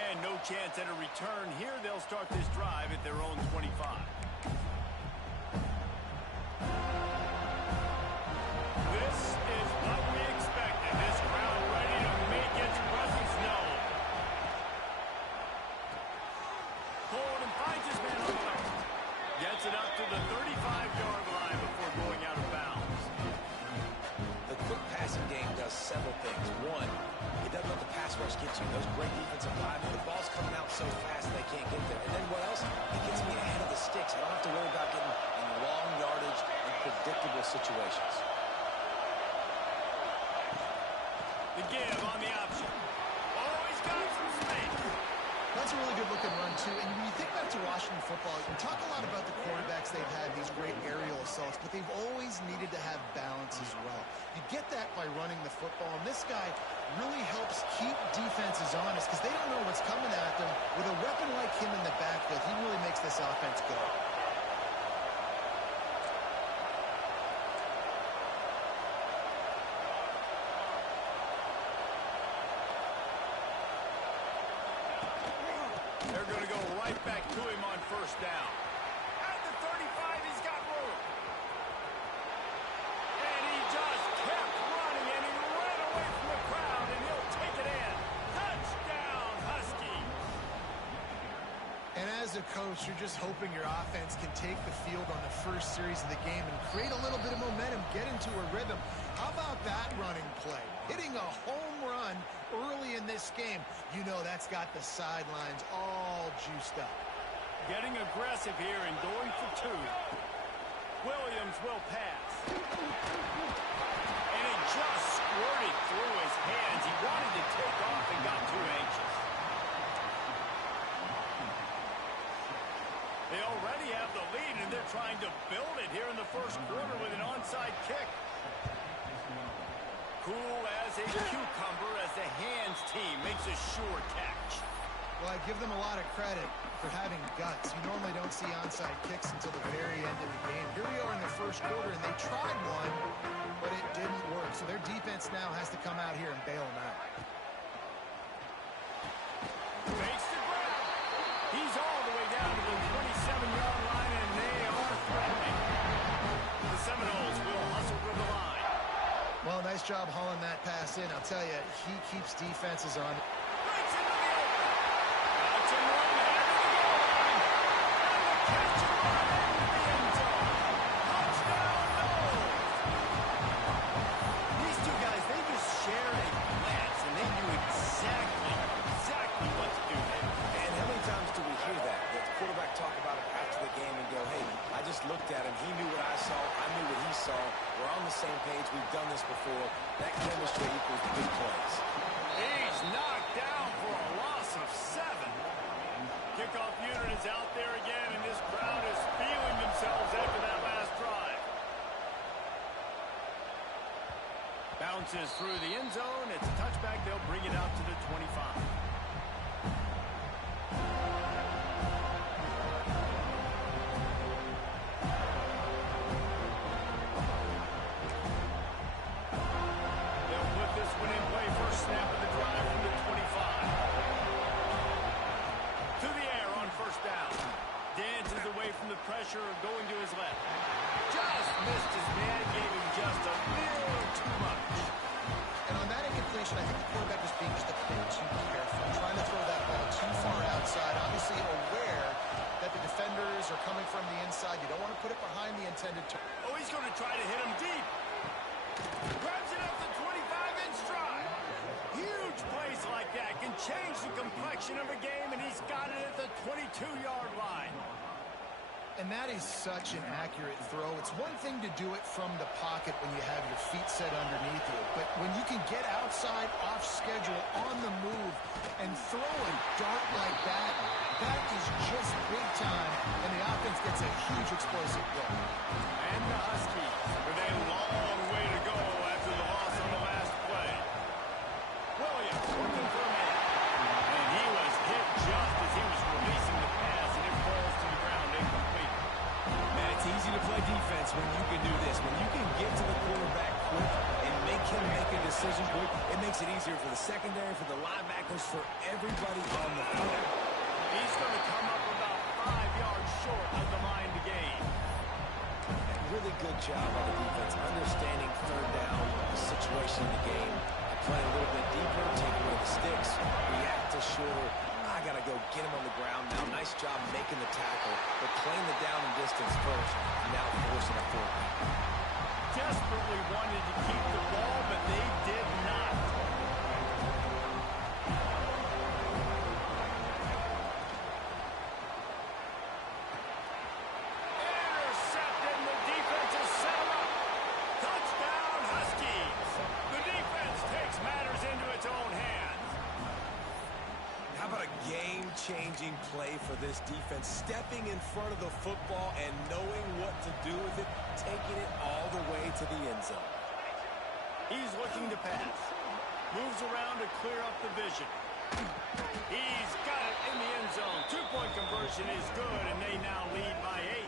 And no chance at a return here. They'll start this drive at their own 25. This is what we expected. This crowd ready to make its presence known. Forward and finds his man on the left. Gets it up to the 35-yard line before going out of bounds. The quick passing game does several things. One, it doesn't let the pass rush get you. Those great defensive linemen, the ball's coming out so fast they can't get there. And then what else? It gets me ahead of the sticks. I don't have to worry about getting in long yardage and predictable situations. The give on the option. Oh, he's got some space. That's a really good-looking run, too. And when you think back to Washington football, you talk a lot about the quarterbacks they've had, these great aerial assaults, but they've always needed to have balance as well. You get that by running the football, and this guy really helps keep defenses honest because they don't know what's coming at them. With a weapon like him in the backfield, he really makes this offense go. They're going to go right back to him on first down. At the 35, he's got room. And he just kept running, and he ran away from the crowd, and he'll take it in. Touchdown, Husky. And as a coach, you're just hoping your offense can take the field on the first series of the game and create a little bit of momentum, get into a rhythm. How about that running play? Hitting a home run early in this game. You know that's got the sidelines all juiced up. Getting aggressive here and going for two. Williams will pass. And it just squirted through his hands. He wanted to take off and got too anxious. They already have the lead, and they're trying to build it here in the first quarter with an onside kick. Cool as a cucumber as the hands team makes a sure catch. Well, I give them a lot of credit for having guts. You normally don't see onside kicks until the very end of the game. Here we are in the first quarter, and they tried one, but it didn't work. So their defense now has to come out here and bail them out. Makes the grab. He's all the way down to the 27-yard line, and they are threatening. The Seminoles will hustle to the line. Well, nice job hauling that pass in. I'll tell you, he keeps defenses on. Breaks into the open. That's a run ahead of the goal line. And the catch and run into the end zone. Touchdown, Noles. These two guys, they just shared a glance, and they knew exactly what to do there. And how many times do we hear that? The quarterback talk about it after the game and go, hey, I just looked at him. He knew what I saw. I knew what he saw. We're on the same page. We've done this before. That chemistry equals the big plays. He's knocked down for a loss of 7. Kickoff unit is out there again, and this crowd is feeling themselves after that last drive. Bounces through the end zone. It's a touchback. They'll bring it out to the 25. Snap of the drive from the 25. To the air on first down. Dances away from the pressure, going to his left. Just missed his man, gave him just a little too much. And on that incompletion, I think the quarterback was being just a bit too careful, trying to throw that ball too far outside, obviously aware that the defenders are coming from the inside. You don't want to put it behind the intended target. Oh, he's going to try to hit him deep. Grabs it up the 25-inch stride. Huge plays like that can change the complexion of a game, and he's got it at the 22-yard line. And that is such an accurate throw. It's one thing to do it from the pocket when you have your feet set underneath you, but when you can get outside, off schedule, on the move, and throw a dart like that, that is just big time, and the offense gets a huge explosive goal. And the Huskies with a long way to go after the loss on the last play. Williams looking for a man, and he was hit just as he was releasing the pass, and it falls to the ground incomplete. Man, it's easy to play defense when you can do this. When you can get to the quarterback quick and make him make a decision quick, it makes it easy easier for the secondary, for the linebackers, for everybody on the field. He's going to come up about 5 yards short of the line to gain. Really good job on the defense, understanding third down situation in the game. Play a little bit deeper, take away the sticks, react to shorter. I got to go get him on the ground now. Nice job making the tackle, but playing the down and distance first, now forcing a fourth down. Desperately wanted to keep the ball, but they did not. Intercepted, and the defense is set him up. Touchdown, Huskies. The defense takes matters into its own hands. How about a game-changing play for this defense? Stepping in front of the football and knowing what to do with it, taking it all the way to the end zone. He's looking to pass. Moves around to clear up the vision. He's got it in the end zone. Two-point conversion is good, and they now lead by 8.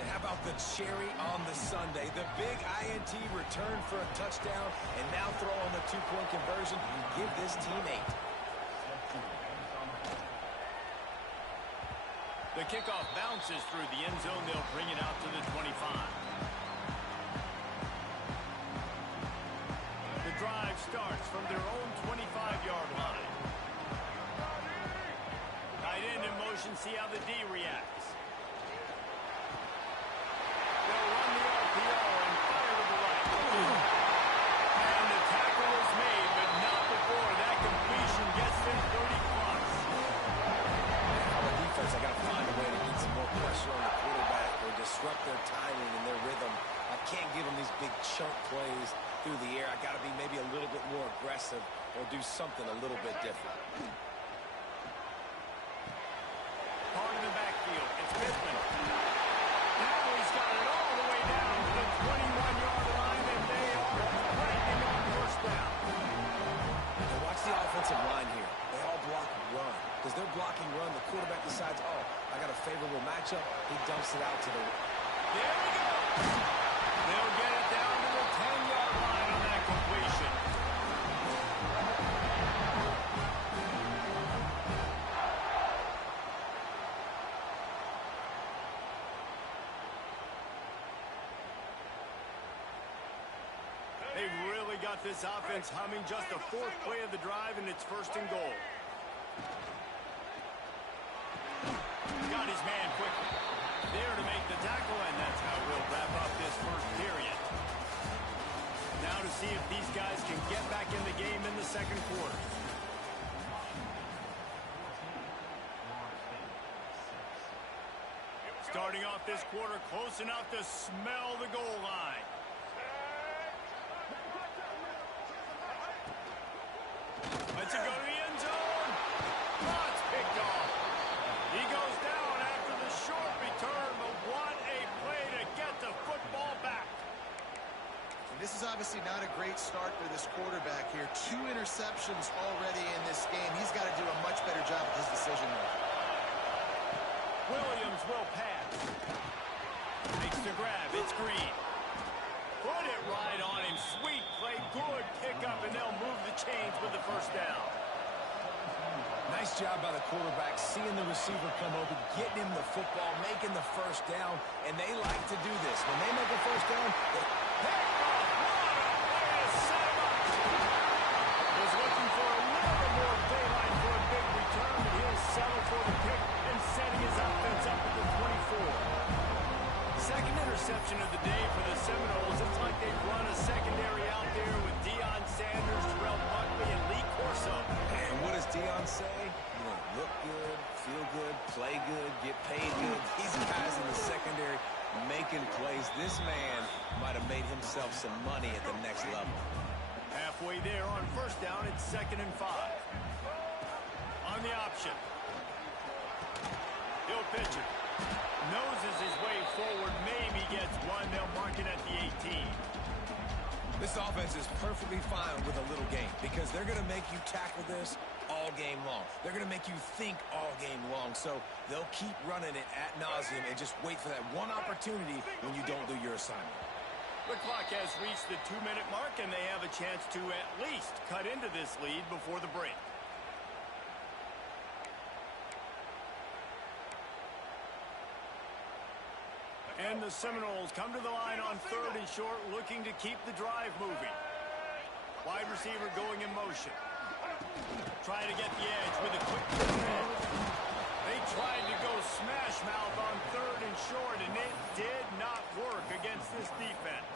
And how about the cherry on the sundae? The big INT return for a touchdown, and now throw on the two-point conversion and give this team 8. The kickoff bounces through the end zone. They'll bring it out to the 25. The drive starts from their own 25-yard line. Tight end in motion. See how the D reacts. They'll run the RPO and fire to the right. And the tackle is made, but not before that completion gets them 30+. On the defense, I got to find a way to get some more pressure on the quarterback or disrupt their timing and their rhythm. I can't give them these big chunk plays through the air. I got to be maybe a little bit more aggressive or do something a little bit different. Part of the backfield. It's Pittman. Now he's got it all the way down to the 21-yard line, and they are threatening on first down. And watch the offensive line here. They all block run. Because they're blocking run, the quarterback decides, oh, I got a favorable matchup. He dumps it out to the... There we go. They'll get it down to the 10-yard line on that completion. They've really got this offense humming. Just the 4th play of the drive, and it's 1st and goal. Got his man quickly. There to make the tackle, and that's how we'll wrap up this first period. Now to see if these guys can get back in the game in the second quarter. Starting off this quarter close enough to smell the goal line. Let's it go to the end zone. Oh, it's picked off. He goes down after the short return, but what a play to get the football back. And this is obviously not a great start for this quarterback here. 2 interceptions already in this game. He's got to do a much better job with his decision making. Williams will pass. Makes the grab. It's Green. Put it right on him. Sweet play. Good pickup, and they'll move the chains with the first down. Nice job by the quarterback, seeing the receiver come open, getting him the football, making the first down, and they like to do this. When they make a first down, they... Pick off. What a play to set him up. Was looking for a little bit more daylight for a big return, but he'll settle for the pick and setting his offense up at the 24. Second interception of the day for the Seminoles. It's like they've run a secondary out there with Deion Sanders, Terrell Buckley, and Lee Corso. And what does Deion say? You know, look good, feel good, play good, get paid good. These guys in the secondary making plays. This man might have made himself some money at the next level. Halfway there on first down, it's 2nd and 5. On the option. He'll pitch it. Noses his way forward, maybe gets one. They'll mark it at the 18. This offense is perfectly fine with a little game because they're going to make you tackle this all game long. They're going to make you think all game long. So they'll keep running it ad nauseum and just wait for that one opportunity when you don't do your assignment. The clock has reached the 2-minute mark, and they have a chance to at least cut into this lead before the break. And the Seminoles come to the line on 3rd and short, looking to keep the drive moving. Wide receiver going in motion. Trying to get the edge with a quick turn. They tried to go smash mouth on 3rd and short, and it did not work against this defense.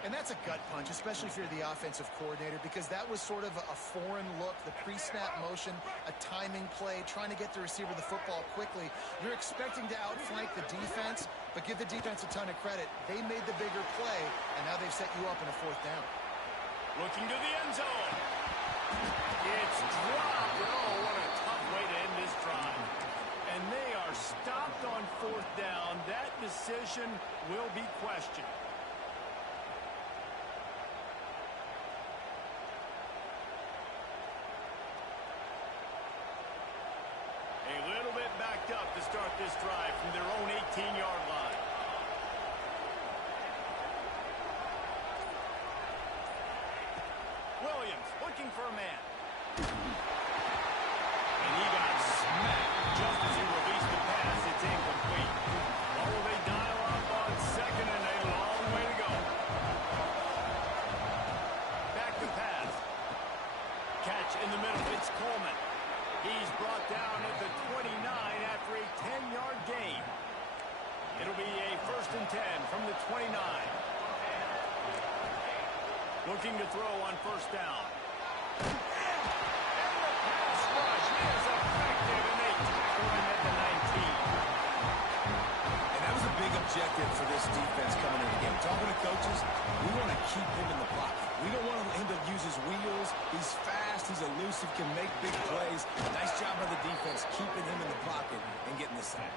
And that's a gut punch, especially if you're the offensive coordinator, because that was sort of a foreign look, the pre-snap motion, a timing play, trying to get the receiver the football quickly. You're expecting to outflank the defense, but give the defense a ton of credit. They made the bigger play, and now they've set you up in a 4th down. Looking to the end zone. It's dropped. Oh, what a tough way to end this drive. And they are stopped on 4th down. That decision will be questioned. A little bit backed up to start this drive from their own 18-yard line. Williams looking for a man. And he got smacked just as he released the pass. It's incomplete. Oh, they dial up on 2nd and a long way to go. Back to pass. Catch in the middle. It's Coleman. He's brought down at the 29 after a 10-yard gain. It'll be a 1st and 10 from the 29. Looking to throw on 1st down. And the pass rush is effective, and they tackle him at the 19. And that was a big objective for this defense coming in the game. Talking to coaches, we want to keep him in the pocket. We don't want him to use his wheels. He's fast, he's elusive, can make big plays. Nice job by the defense keeping him in the pocket and getting the sack.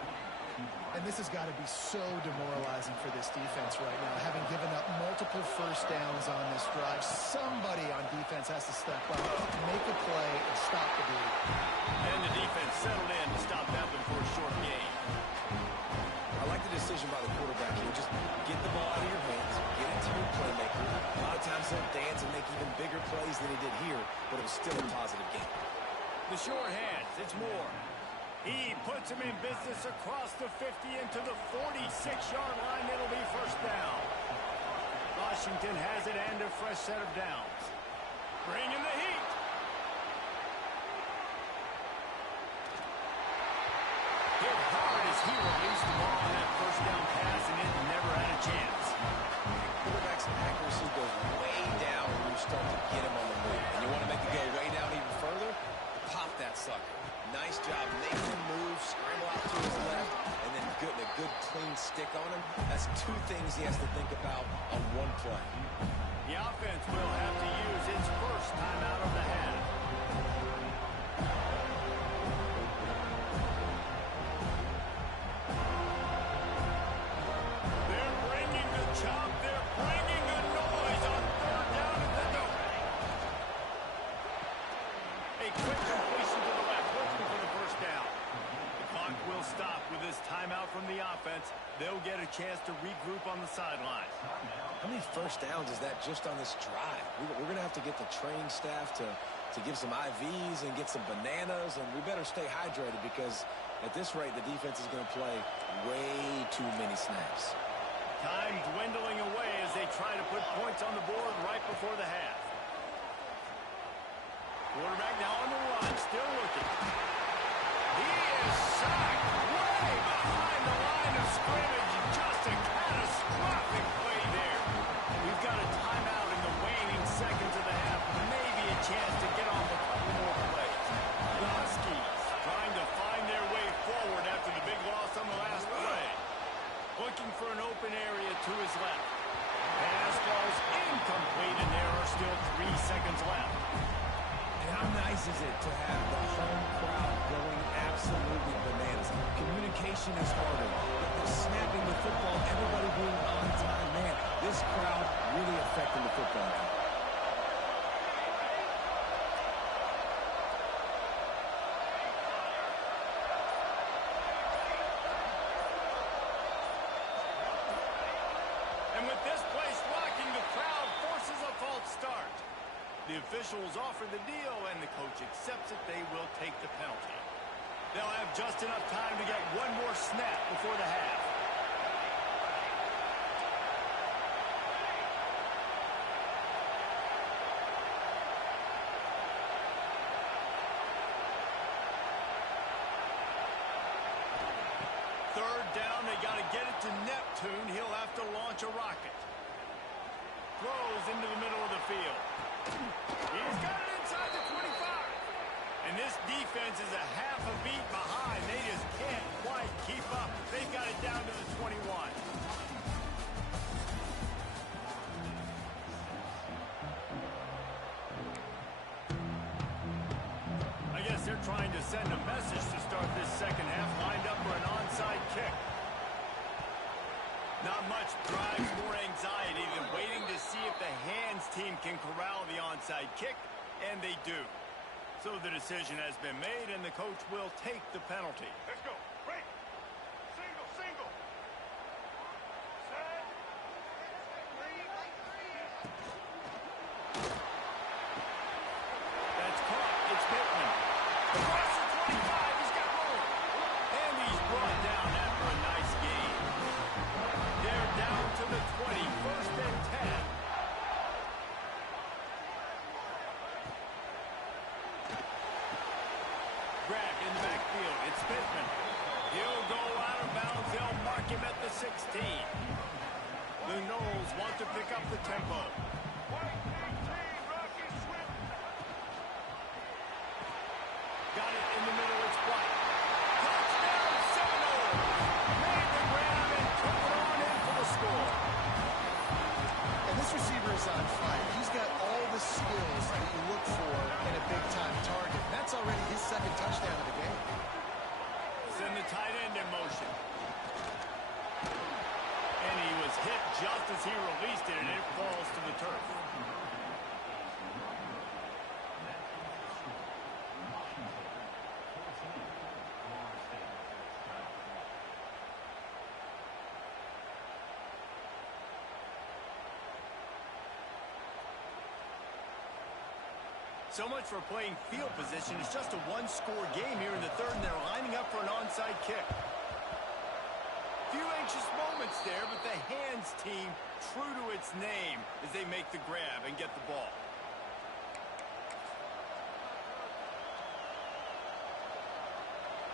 And this has got to be so demoralizing for this defense right now, having given up multiple 1st downs on this drive. Somebody on defense has to step up, make a play, and stop the bleed. And the defense settled in to stop that one for a short gain. I like the decision by the quarterback here. Just get the ball out of your hands, get it to your playmaker. A lot of times he'll dance and make even bigger plays than he did here, but it was still a positive game. The short hands, it's Moore. He puts him in business across the 50 into the 46-yard line. It'll be 1st down. Washington has it and a fresh set of downs. Bringing the heat. Hit hard as he released the ball on that 1st down pass, and it never had a chance. Quarterback's accuracy goes way down when you start to get him on the move. And you want to make it go way down even further? Pop that sucker. Nice job making him move, scramble out to his left, and then a good clean stick on him. That's 2 things he has to think about on one play. The offense will have to use its 1st timeout of the half. They're bringing the chop. They're bringing the noise on 3rd down at the goal. A quick completion to the left, looking for the 1st down. The clock will stop with this timeout from the offense. They'll get a chance to regroup on the sideline. How many 1st downs is that just on this drive? We're going to have to get the training staff to give some IVs and get some bananas, and we better stay hydrated because at this rate, the defense is going to play way too many snaps. Time dwindling away as they try to put points on the board right before the half. Quarterback now on the run, still looking. He is sacked way behind the line of scrimmage. Just a catastrophic play there. We've got a timeout in the waning seconds of the half. Maybe a chance to get off a couple more plays. The Huskies trying to find their way forward after the big loss on the last play. Looking for an open area to his left. Pass falls incomplete, and there are still 3 seconds left. And how nice is it to have the home crowd going absolutely bananas? Communication is harder. The snapping the football, everybody being on time. Man, this crowd really affecting the football game. And with this The officials offer the deal, and the coach accepts it. They will take the penalty. They'll have just enough time to get one more snap before the half. Third down, they got to get it to Neptune. He'll have to launch a rocket. Throws into the middle of the field. He's got it inside the 25. And this defense is a half a beat behind. They just can't quite keep up. They've got it down to the 21. I guess they're trying to send a message to start this second half, lined up for an onside kick. Not much drives more anxiety than waiting to see if the hands team can corral the onside kick, and they do. So the decision has been made, and the coach will take the penalty. Let's go. Break. Single, single. Set. That's caught. It's Pittman. Across the 25. He's got room. And he's brought down after a nice gain. They're down to the 20. First and 10. Grabbed in the backfield. It's Pittman. He'll go out of bounds. They'll mark him at the 16. The Knowles want to pick up the tempo. White 18. Rocky Swift. Got it in the middle. It's White. Touchdown, Seminoles. Made the grab and took it on in for the score. And this receiver is on fire. He's got all the skills that you look for in a big-time target. That's already his second touchdown of the game. Send the tight end in motion. And he was hit just as he released it, and it falls to the turf. So much for playing field position. It's just a one-score game here in the third, and they're lining up for an onside kick. Few anxious moments there, but the hands team true to its name as they make the grab and get the ball.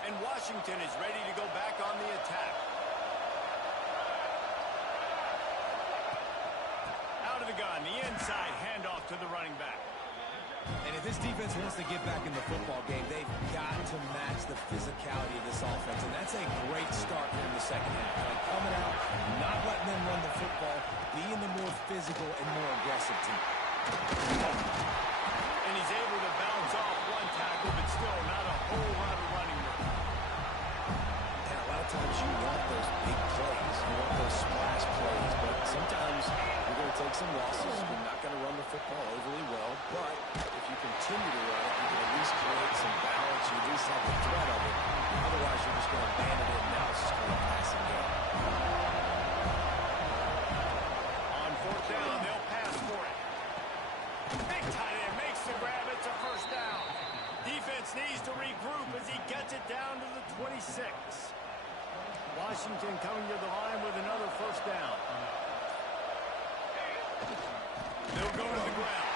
And Washington is ready to go back on the attack. Out of the gun, the inside handoff to the running back. And if this defense wants to get back in the football game, they've got to match the physicality of this offense. And that's a great start here in the second half. Like coming out, not letting them run the football, being the more physical and more aggressive team. And he's able to bounce off one tackle, but still not a whole lot of running room. And a lot of times you want those big plays. You want those splash plays. But sometimes you're going to take some losses. You're not going to run the football overly well. But if you continue to run it, you can at least create some balance. You at least have the threat of it. Otherwise, you're just going to abandon it, and now it's just going to be a passing game. On fourth down, they'll pass for it. Big tight end makes the grab. It's a first down. Defense needs to regroup as he gets it down to the 26. Washington coming to the line with another first down. They'll go to the ground.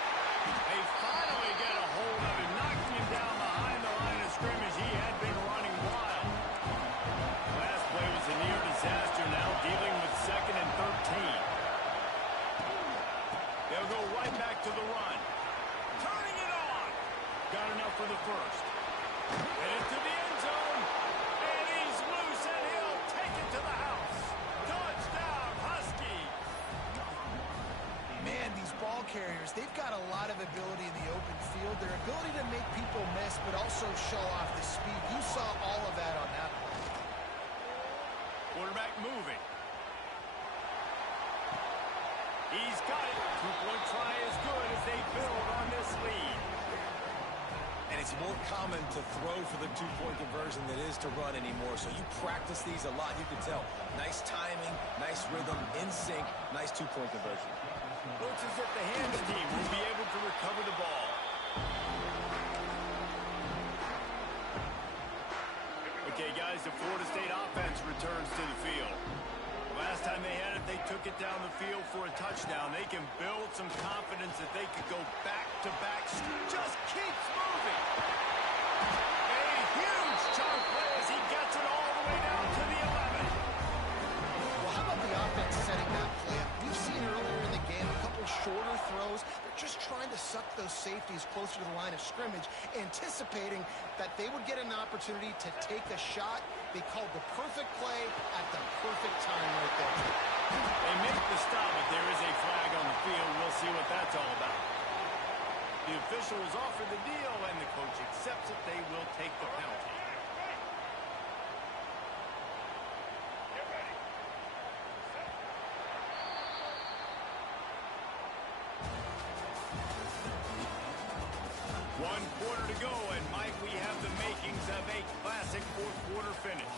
They finally get a hold of him, knocking him down behind the line of scrimmage. He had been running wild. Last play was a near disaster, now dealing with second and 13. They'll go right back to the run. Turning it on. Got enough for the first. And into the end zone. And he's loose, and he'll take it to the house. Touchdown, Husky. Man, these ball carriers, they've got a lot of ability in the open field. Their ability to make people miss, but also show off the speed. You saw all of that on that play. Quarterback moving. He's got it. Two-point try is good as they build on this lead. And it's more common to throw for the two-point conversion than it is to run anymore. So you practice these a lot. You can tell. Nice timing, nice rhythm, in sync, nice two-point conversion. Looks as if the hands team will be able to recover the ball. Okay, guys, the Florida State offense returns to the field. Last time they had it, they took it down the field for a touchdown. They can build some confidence that they could go back-to-back. Just keeps moving. A huge chunk play as he gets it all the way down to the 11. Well, how about the offense setting that play up? We've seen earlier in the game a couple shorter throws. They're just trying to suck those safeties closer to the line of scrimmage, anticipating that they would get an opportunity to take a shot. They called the perfect play at the perfect time right there. They make the stop, but there is a flag on the field. We'll see what that's all about. The official has offered the deal, and the coach accepts it. They will take the penalty. Get ready. One quarter to go, and Mike, we have the makings of a classic fourth-quarter finish.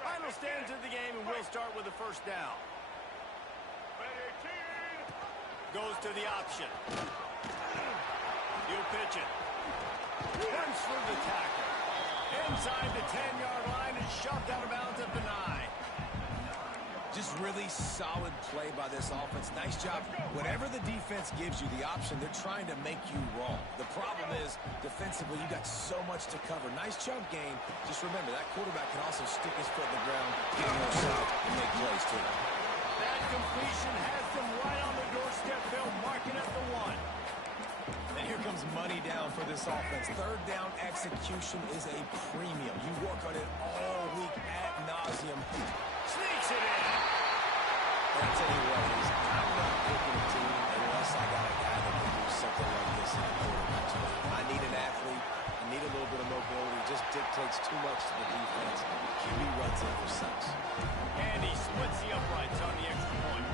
Final stands of the game, and we'll start with the first down. Ready, team. Goes to the option. He'll pitch it. Runs through the tackle. Inside the 10-yard line and shoved out of bounds at the 9. Just really solid play by this offense. Nice job. Whatever the defense gives you the option, they're trying to make you wrong. The problem is, defensively, you got so much to cover. Nice chunk game. Just remember, that quarterback can also stick his foot in the ground, get more shot, and make plays too. That completion has them right on the doorstep. They'll mark it at the 1. And here comes money down for this offense. Third down execution is a premium. You work on it all week ad nauseum. Sneaks it in. And I tell you what, I'm not picking a team unless I got a guy that can do something like this in the quarterback's way. I need an athlete. I need a little bit of mobility. It just dictates too much to the defense. QB runs in for 6. And he splits the uprights on the extra point.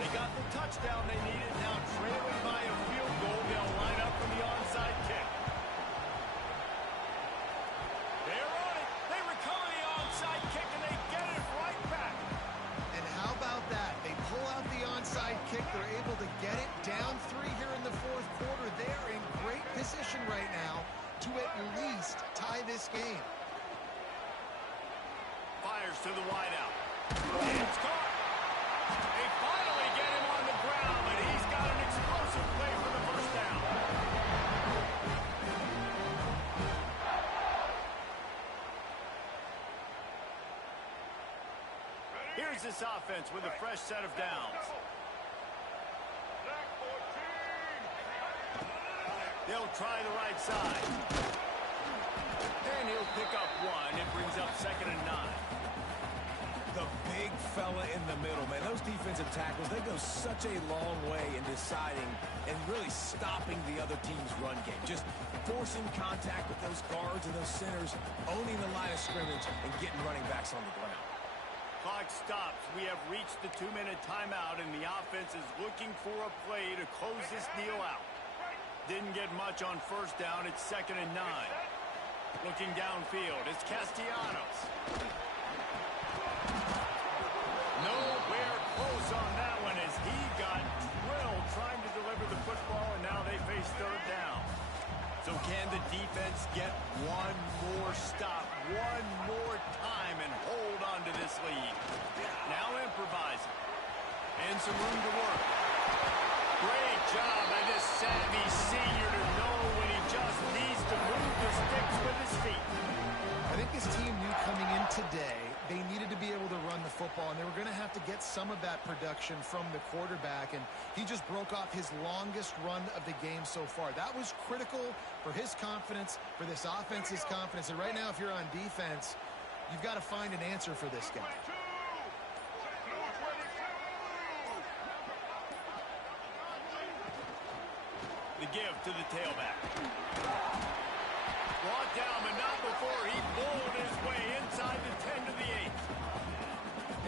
They got the touchdown they needed. Now trailing by a field goal. They'll line up for the onside kick. They're on it. They recover the onside kick, and they get it right back. And how about that? They pull out the onside kick. They're able to get it down 3 here in the fourth quarter. They're in great position right now to at least tie this game. Fires to the wideout. It's caught. They finally get him on the ground, but he's got an explosive play for the first down. Here's this offense with a fresh set of downs. Black 14. They'll try the right side. And he'll pick up 1. It brings up 2nd and 9. The big fella in the middle, man. Those defensive tackles, they go such a long way in deciding and really stopping the other team's run game. Just forcing contact with those guards and those centers, owning the line of scrimmage, and getting running backs on the ground. Clock stops. We have reached the 2-minute timeout, and the offense is looking for a play to close this deal out. Didn't get much on first down. It's 2nd and 9. Looking downfield, it's Castellanos. Nowhere close on that one as he got drilled trying to deliver the football, and now they face third down. So can the defense get one more stop, one more time, and hold on to this lead? Now improvising. And some room to work. Great job by this savvy senior to know when he just needs to move the sticks with his feet. I think this team knew coming in today they needed to be able to run the football, and they were going to have to get some of that production from the quarterback, and he just broke off his longest run of the game so far. That was critical for his confidence, for this offense's confidence, and right now if you're on defense, you've got to find an answer for this guy. The give to the tailback. Brought down, but not before he bowled his way inside the 10 to the 8.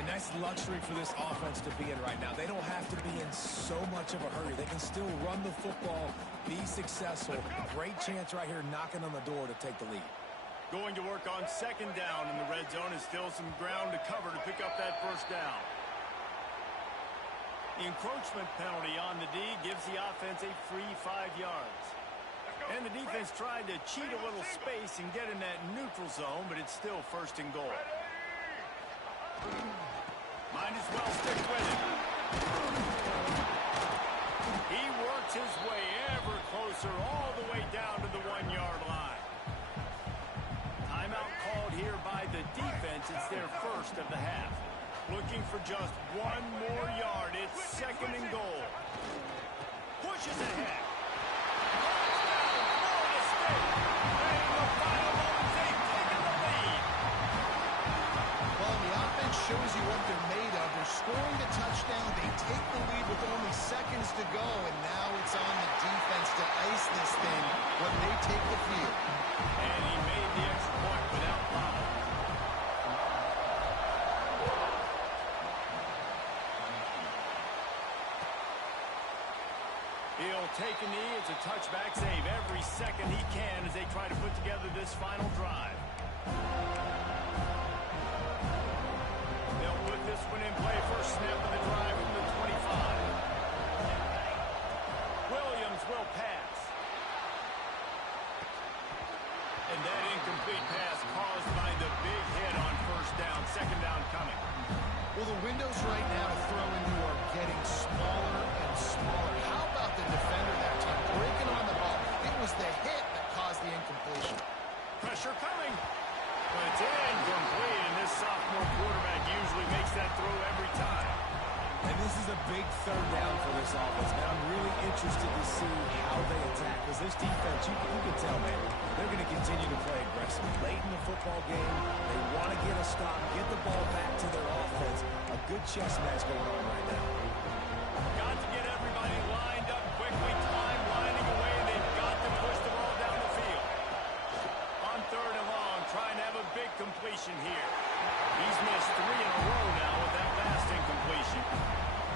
A nice luxury for this offense to be in right now. They don't have to be in so much of a hurry. They can still run the football, be successful. Great chance right here knocking on the door to take the lead. Going to work on 2nd down in the red zone, is still some ground to cover to pick up that first down. The encroachment penalty on the D gives the offense a free 5 yards. And the defense tried to cheat a little space and get in that neutral zone, but it's still first and goal. Might as well stick with it. He works his way ever closer all the way down to the 1-yard line. Timeout called here by the defense. It's their first of the half. Looking for just 1 more yard. It's second and goal. Pushes ahead. Touchdown, Florida State. And in the final moments, they've taken the lead. Well, the offense shows you what they're made of. They're scoring the touchdown. They take the lead with only seconds to go, and now it's on the defense to ice this thing when they take the field. And he made the extra point without problem. He'll take a knee. It's a touchback save every second he can as they try to put together this final drive. They'll put this one in play. First snap of the drive from the 25. Williams will pass. And that incomplete pass caused by the big hit on first down. Second down coming. Well, the windows right now to throw into are getting smaller and smaller. How about the defender that time breaking on the ball? It was the hit that caused the incompletion. Pressure coming. But it's incomplete, and this sophomore quarterback usually makes that throw every time. And this is a big third down for this offense, man. I'm really interested to see how they attack. Because this defense, you can tell, man, they're going to continue to play aggressive. Late in the football game, they want to get a stop, get the ball back to their offense. A good chess match going on right now. Got to get everybody lined up quickly. Time lining away. They've got to push the ball down the field. On third and long, trying to have a big completion here. He's missed 3 in a row now with that last incompletion.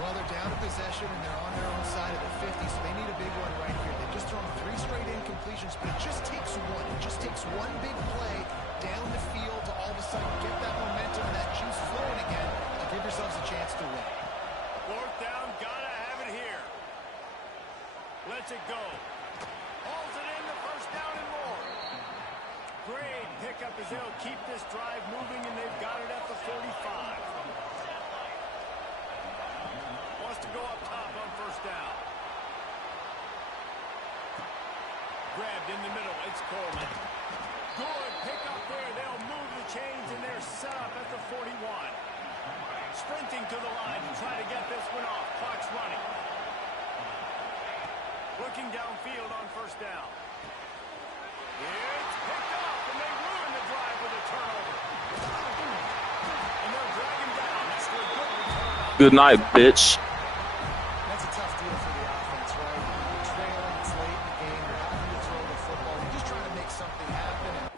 Well, they're down to possession, and they're on their own side of the 50, so they need a big one right here. They've just thrown 3 straight incompletions, but it just takes one. It just takes one big play down the field to all of a sudden get that momentum and that juice flowing again to give yourselves a chance to win. Fourth down, gotta have it here. Lets it go. Hauls it in, the first down and more. Great pickup as they'll keep this drive moving, and they've got it at the 45. Wants to go up top on first down. Grabbed in the middle. It's Coleman. Good pickup there. They'll move the chains, and they're set up at the 41. Sprinting to the line to try to get this one off. Clock's running. Looking downfield on first down. It's picked up, and they ruin the drive with a turnover. And they'll drag him down after a good return. Good night, bitch. That's a tough deal for the offense, right? You're trailing, it's late in the game, you're having to throw the football, you're just trying to make something happen.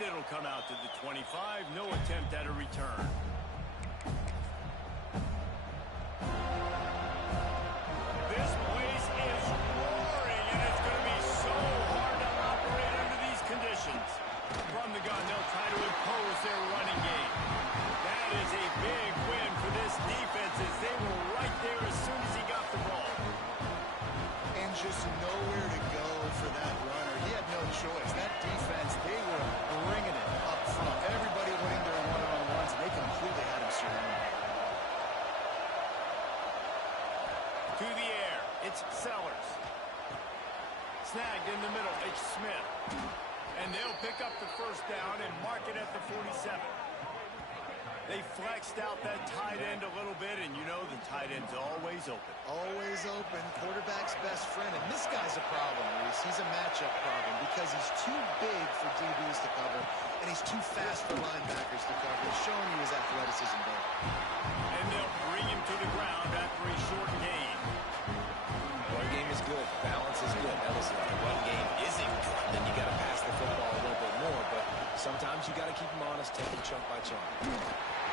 And it'll come out to the 25. No attempt at a return. This place is roaring, and it's going to be so hard to operate under these conditions. From the gun, they'll try to impose their running game. That is a big win for this defense as they were right there as soon as he got the ball. And just nowhere to go for that runner. He had no choice. That defense, they were bringing it up front. Everybody winning their one-on-ones, and they completely had him surrounded. To the air, it's Sellers. Snagged in the middle, it's Smith. And they'll pick up the first down and mark it at the 47. They flexed out that tight end a little bit, and you know the tight end's always open. Always open. Quarterback's best friend. And this guy's a problem, Reese. He's a matchup problem because he's too big for DBs to cover, and he's too fast for linebackers to cover. He's showing you his athleticism there. And they'll bring him to the ground after a short gain. Run game is good. Balance is good. Now listen, if the run game isn't good, then you got to pass the football a little bit more. But sometimes you got to keep them honest, take them chunk by chunk.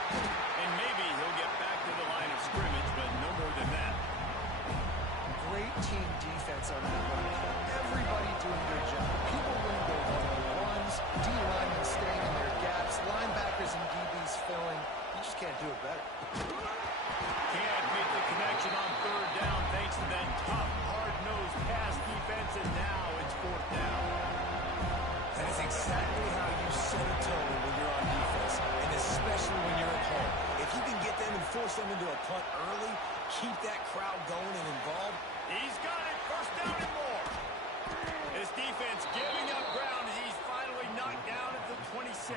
And maybe he'll get back to the line of scrimmage, but no more than that. Great team defense on that run. Everybody doing their job. People winning their one-on-ones, D-linemen staying in their gaps, linebackers and DBs filling. You just can't do it better. Can't make the connection on third down thanks to that tough, hard-nosed pass defense, and now it's fourth down. That is exactly how you set a tone when you're on defense, and especially when you're at home. If you can get them and force them into a punt early, keep that crowd going and involved. He's got it, first down and more. His defense giving up ground as he's finally knocked down at the 26.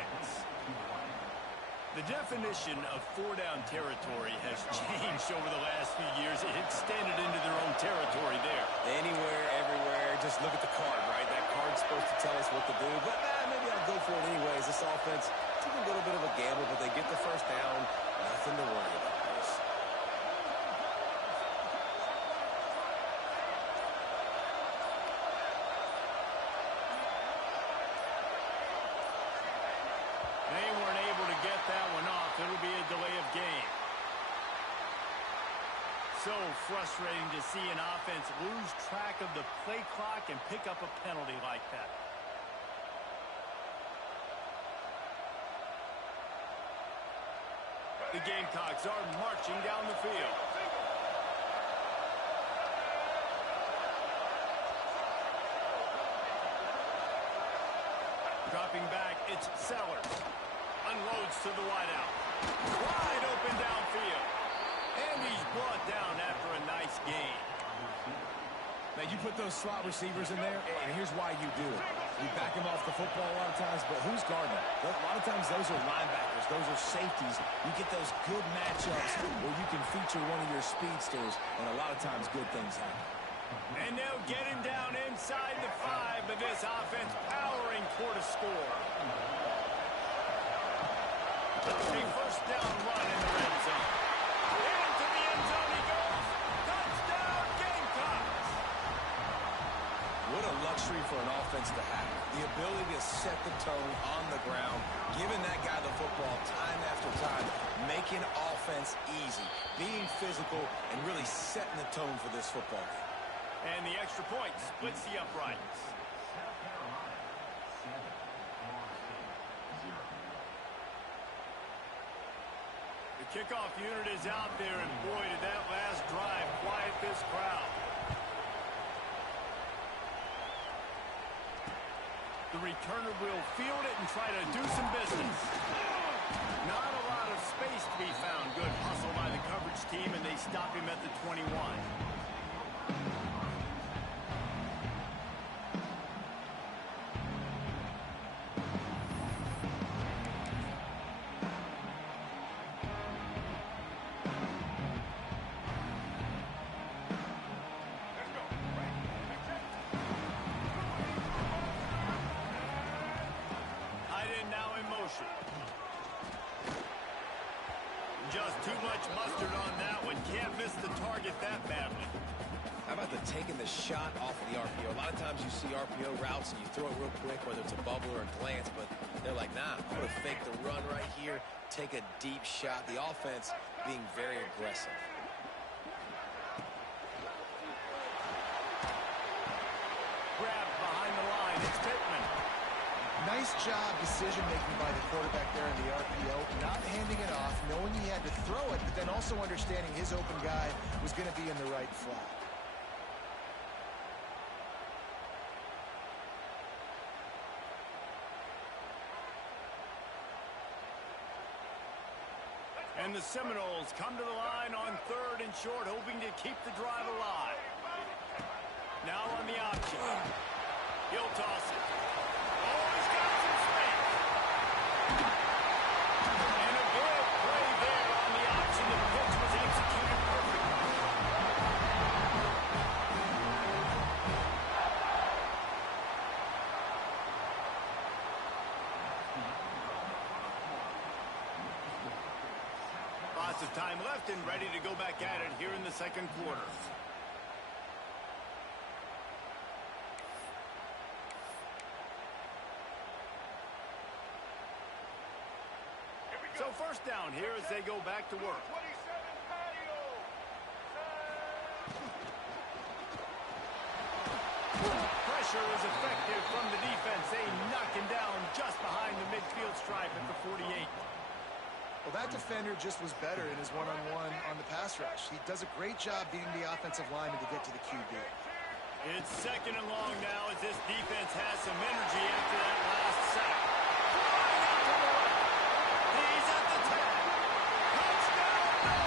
The definition of four-down territory has changed over the last few years. It extended into their own territory there. Anywhere, everywhere, just look at the card, right? That card's supposed to tell us what to do, but maybe I'll go for it anyways. This offense took a little bit of a gamble, but they get the first down. Nothing to worry about. They weren't able to get that one off. It'll be a delay of game. So frustrating to see an offense lose track of the play clock and pick up a penalty like that. The Gamecocks are marching down the field. Dropping back, it's Sellers. Unloads to the wideout. Wide open downfield. And he's brought down after a nice gain. Now, you put those slot receivers in there, and here's why you do it. You back them off the football a lot of times, but who's guarding them? A lot of times those are linebackers. Those are safeties. You get those good matchups where you can feature one of your speedsters, and a lot of times good things happen. And they'll get him down inside the 5, but this offense powering toward a score. A first down run in the red zone. Into the end zone he goes. Touchdown, Gamecocks! What a luxury for an offense to have. The ability to set the tone on the ground, giving that guy the football time after time, making offense easy, being physical, and really setting the tone for this football game. And the extra point splits the uprights. The kickoff unit is out there, and boy, did that last drive quiet this crowd. The returner will field it and try to do some business. Not a lot of space to be found. Good hustle by the coverage team, and they stop him at the 21. Just too much mustard on that one. Can't miss the target that badly. How about the taking the shot off of the RPO? A lot of times you see RPO routes and you throw it real quick, whether it's a bubble or a glance, but They're like, nah, I'm going to fake the run right here, take a deep shot. The offense being very aggressive. Grabbed behind the line. It's Pittman. Nice job decision-making by the quarterback there in the RPO, not handing it off, knowing he had to throw it, but then also understanding his open guy was going to be in the right flat. And the Seminoles come to the line on 3rd and short, hoping to keep the drive alive. Now on the option. He'll toss it. Oh, he's got some space. And a good play there on the option. The pitch was executed perfectly. Lots of time left and ready to go back at it here in the second quarter. So first down here as they go back to work. 27 patio. Pressure is effective from the defense. They knock him down just behind the midfield stripe at the 48. Well, that defender just was better in his one-on-one on the pass rush. He does a great job being the offensive lineman to get to the QB. It's 2nd and long now as this defense has some energy after that last sack. Flying out to the right. He's at the 10. Touchdown, no!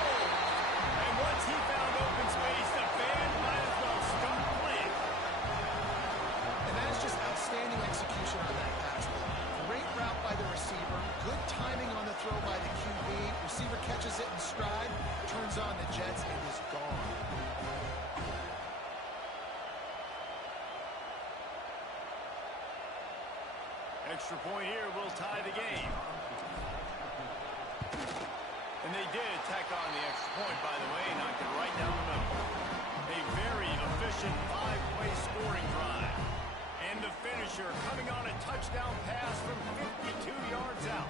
And once he found open space, the band might as well start playing. And that is just outstanding execution on that pass play. Great route by the receiver, good timing on the throw by the QB. Receiver catches it in stride, turns on the jets, and is gone. Extra point here will tie the game. And they did tack on the extra point, by the way, knocked it right down the middle. A very efficient 5-play scoring drive. And the finisher coming on a touchdown pass from 52 yards out.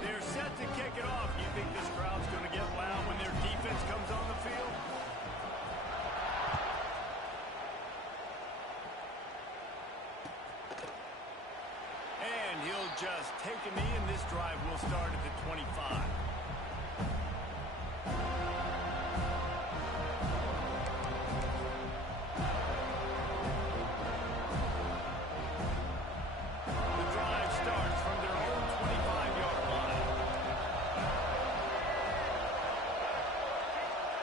They're set to kick it off. You think this crowd's going to get loud when their defense comes on the field? And he'll just take a knee, and this drive will start at the 25. The drive starts from their own 25-yard line.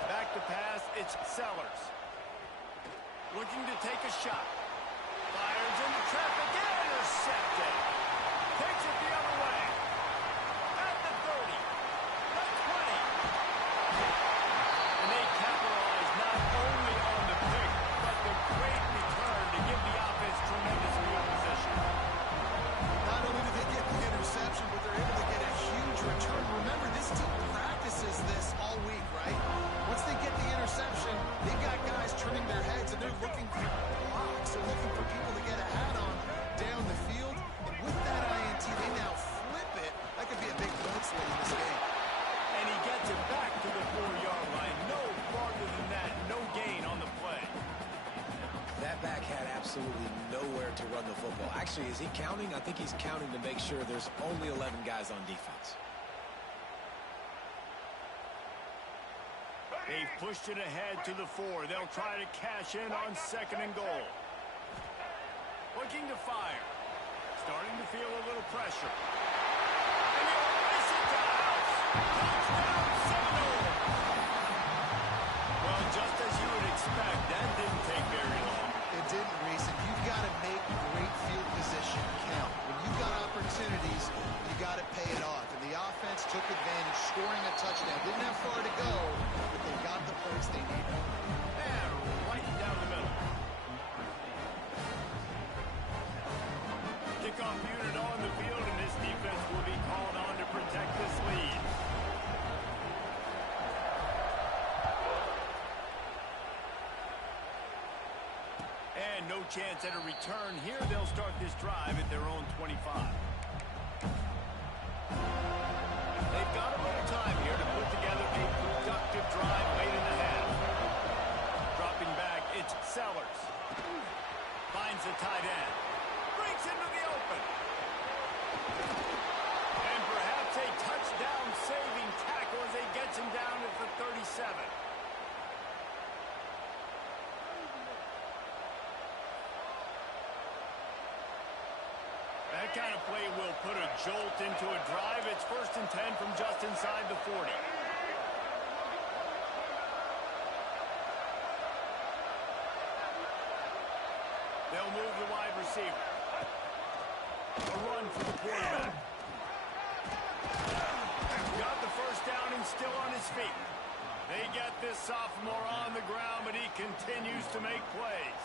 Back to pass, it's Sellers. Looking to take a shot. Fires into traffic, intercepted. Takes it the other way. At the 30. The 20. And they capitalize not only on the pick, but the great return to give the offense tremendous field position. Not only do they get the interception, but they're able to get a huge return. Remember, this team practices this all week, right? Once they get the interception, they've got guys turning their heads, and they're looking for blocks. They're looking for people to get a hat on down the field. And with that INT, they now flip it. That could be a big points lead in this game. And he gets it back to the 4-yard line. No farther than that. No gain on the play. That back had absolutely nowhere to run the football. Actually, is he counting? I think he's counting to make sure there's only 11 guys on defense. They've pushed it ahead to the 4. They'll try to cash in on 2nd and goal. Looking to fire. Starting to feel a little pressure. And he'll race it to the house. Touchdown, Seminoles. Well, just as you would expect, that didn't take very long. It didn't, Reese, and you've got to make great field position count. When you've got opportunities, you got to pay it off. And the offense took advantage, scoring a touchdown. Didn't have far to go, but they got the points they needed. And right down the middle. Kickoff unit on the field, and this defense will be called on to protect this lead. chance at a return here. They'll start this drive at their own 25. They've got a little time here to put together a productive drive late in the half. Dropping back, it's Sellers. Finds the tight end. Breaks into the open. And perhaps a touchdown-saving tackle as he gets him down at the 37. That kind of play will put a jolt into a drive. It's 1st and 10 from just inside the 40. They'll move the wide receiver. A run for the quarterback. Got the first down and still on his feet. They get this sophomore on the ground, but he continues to make plays.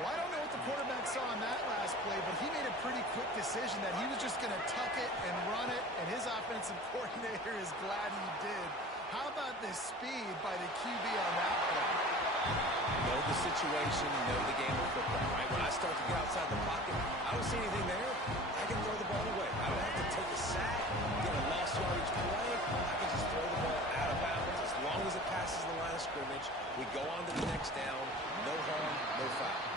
Well, I don't know what the quarterback saw on that last play, but he made a pretty quick decision that he was just going to tuck it and run it, and his offensive coordinator is glad he did. How about the speed by the QB on that play? Know the situation, know the game of football, right? When I start to get outside the pocket, I don't see anything there, I can throw the ball away. I don't have to take a sack, get a lost yardage play. I can just throw the ball out of bounds. As long as it passes the line of scrimmage, we go on to the next down. No harm, no foul.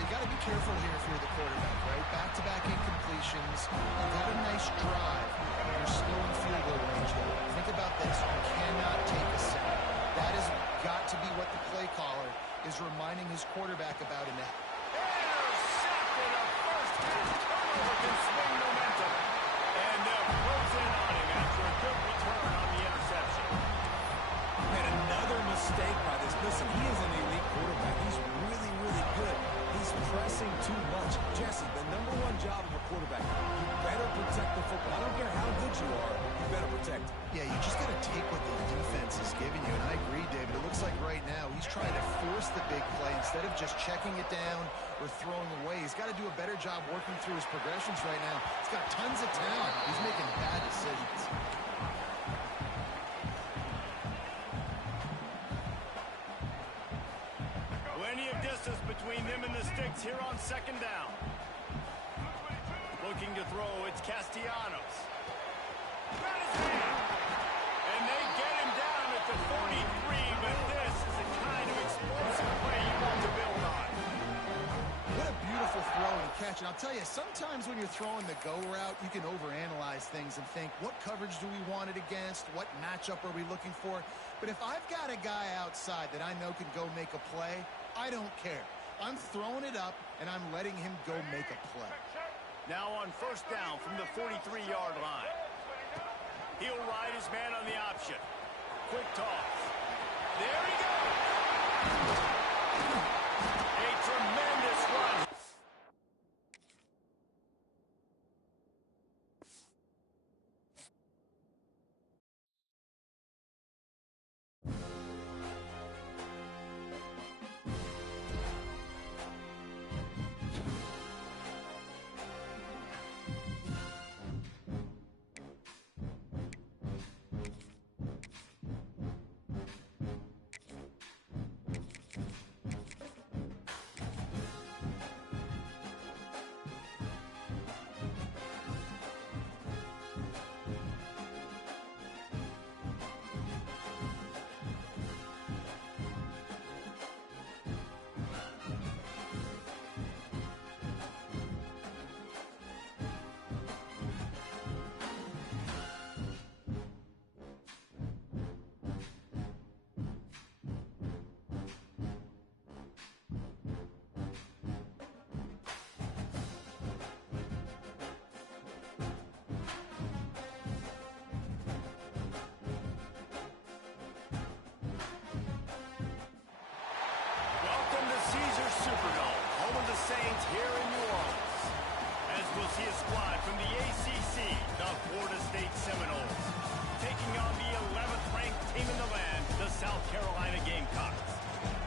You got to be careful here if you're the quarterback, right? Back-to-back incompletions. You've had a nice drive. You're still in field goal range, though. Think about this. You cannot take a sack. That has got to be what the play caller is reminding his quarterback about in that. Intercepted. A first-half turnover can swing momentum. And they'll close in on him after a good return on the interception. And another mistake by this. Listen, he is an elite quarterback. He's really, really good. He's pressing too much. Jesse, the number one job of a quarterback, you better protect the football. I don't care how good you are, you better protect it. Yeah, you just got to take what the defense is giving you. And I agree, David. It looks like right now he's trying to force the big play instead of just checking it down or throwing away. He's got to do a better job working through his progressions right now. He's got tons of talent. He's making bad decisions. Plenty of distance between them and the sticks here on 2nd down. Looking to throw, it's Castellanos. Got his hand. And they get him down at the 43, but this is the kind of explosive play you want to build on. What a beautiful throw and catch. And I'll tell you, sometimes when you're throwing the go route, you can overanalyze things and think, what coverage do we want it against? What matchup are we looking for? But if I've got a guy outside that I know can go make a play, I don't care. I'm throwing it up, and I'm letting him go make a play. Now on 1st down from the 43-yard line. He'll ride his man on the option. Quick toss. There he goes. A tremendous run. Saints here in New Orleans. As we'll see a squad from the ACC, the Florida State Seminoles, taking on the 11th ranked team in the land, the South Carolina Gamecocks.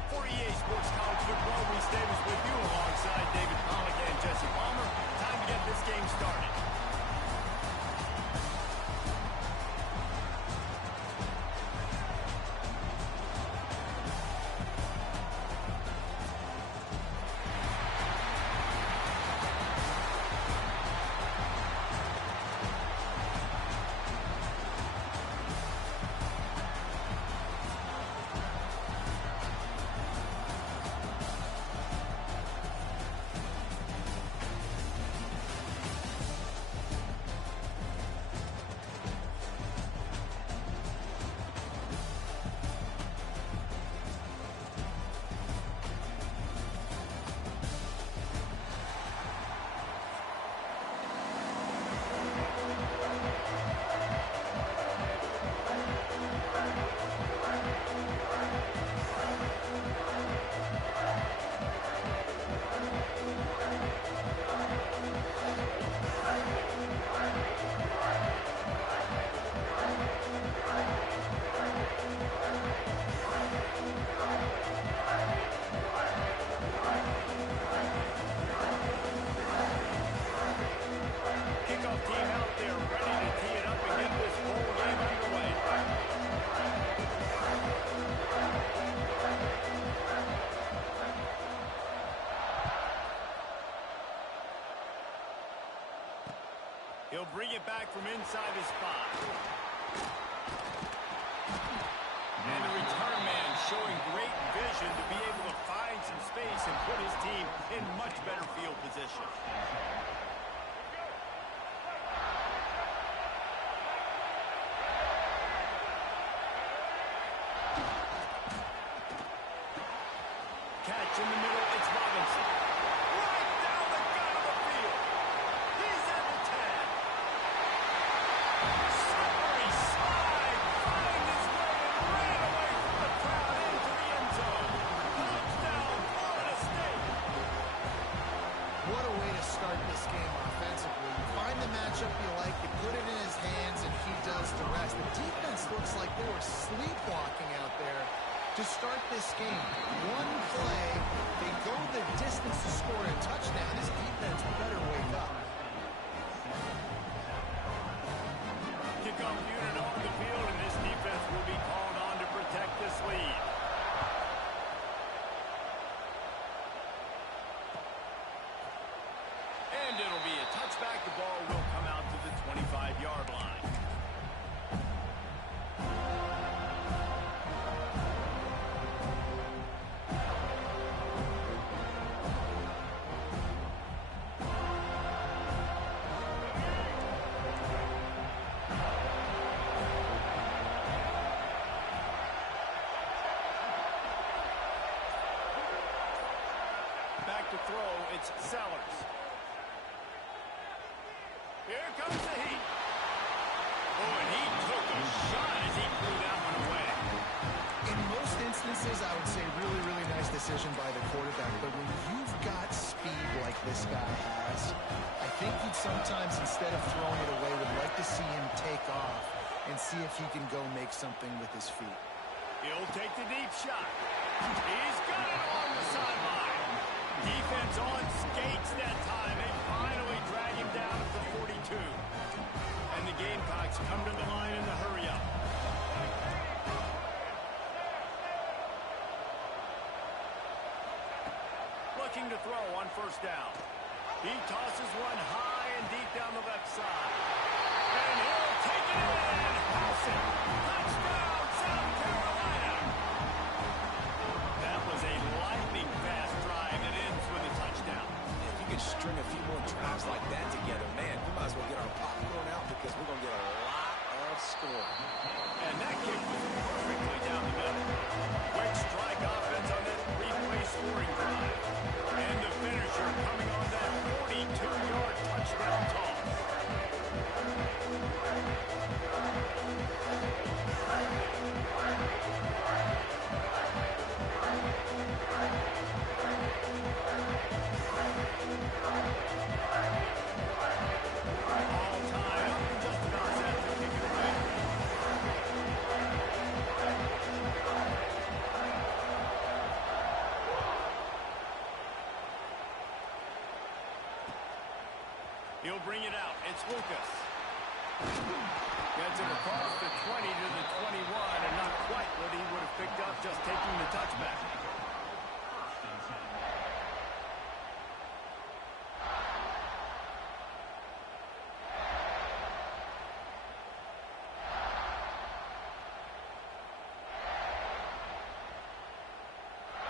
For EA Sports College Football, Reese Davis with you alongside David Pollock and Jesse Palmer. Time to get this game started. He'll bring it back from inside his spot. And the return man showing great vision to be able to find some space and put his team in much better field position. Catch in the middle, it's Robinson. Right down the gut of the field. He's at the 10. Slippery slide, find his way and ran away from the crowd into the end zone. Touchdown, Florida State. What a way to start this game offensively. You find the matchup you like, you put it in his hands, and he does the rest. The defense looks like they were sleepwalking out there to start this game. One play, they go the distance to score a touchdown. This defense better wake up. Kickoff unit on the field, and this defense will be called on to protect this lead. And it'll be a touchback. The ball will come out to the 25-yard line. Back to throw, it's Sellers. Here comes the heat. Oh, and he took a shot as he threw that one away. In most instances, I would say really, really nice decision by the quarterback. But when you've got speed like this guy has, I think he'd sometimes, instead of throwing it away, would like to see him take off and see if he can go make something with his feet. He'll take the deep shot. He's got it on the sideline. Defense on skates that time. They finally drag him down at the 42. And the Gamecocks come to the line in the hurry-up. Looking to throw on first down. He tosses one high and deep down the left side. And he'll take it in. House it. Touchdown, South Carolina. That was a lightning-fast drive that ends with a touchdown. If you could string a few more drives like that together, man, we might as well get our popcorn out because we're going to get a lot of scoring. And that kick was perfectly down the middle. Quick strike offense on that three-play scoring drive. And the finisher coming on that 42-yard touchdown toss. All tied up and just about set to kick it away. He'll bring it out. It's Lucas. Gets it across the 20 to the 21, and not quite what he would have picked up just taking the touchback.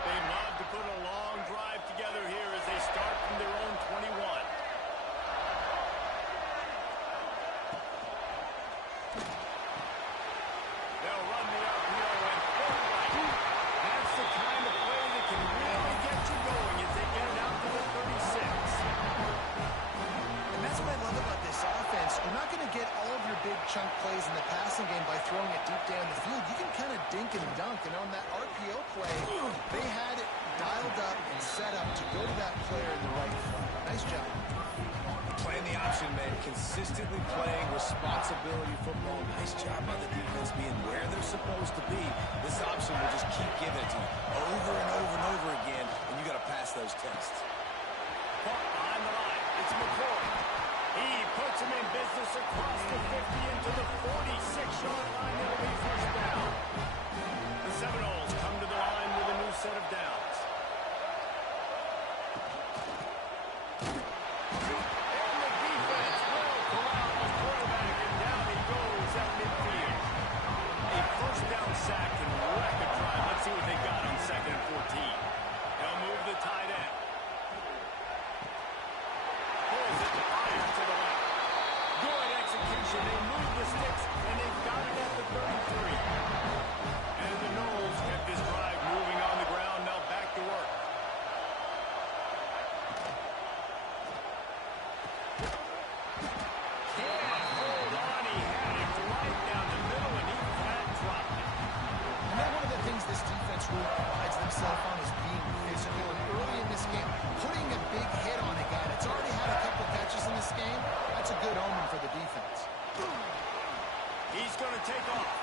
They love to put a long drive together here as they start from their own 21. They'll run the RPO and full right. That's the kind of play that can really get you going as they get it out to the 36. And that's what I love about this offense. You're not going to get all of your big chunk plays in the passing game by throwing it deep down the field. You can kind of dink and dunk. And on that RPO play, they had it dialed up and set up to go to that player in the right front. Nice job. Playing the option, man. Consistently playing responsibility football. Nice job by the defense being where they're supposed to be. This option will just keep giving it to you over and over and over again, and you got to pass those tests. Caught behind the line. It's McCoy. He puts him in business across the 50 into the 46-yard line. It'll be first down. The Seminoles come to the line with a new set of downs. And the defense will corral formation. They move the sticks, and they've got it at the 33. And the Knowles kept this drive moving on the ground. Now back to work. Can't hold on. He had it right down the middle, and he flat dropped it. And then one of the things this defense really prides themselves on is being physical. And early in this game, putting a big hit on a guy that's already had a couple catches in this game, that's a good omen for the defense. He's going to take off.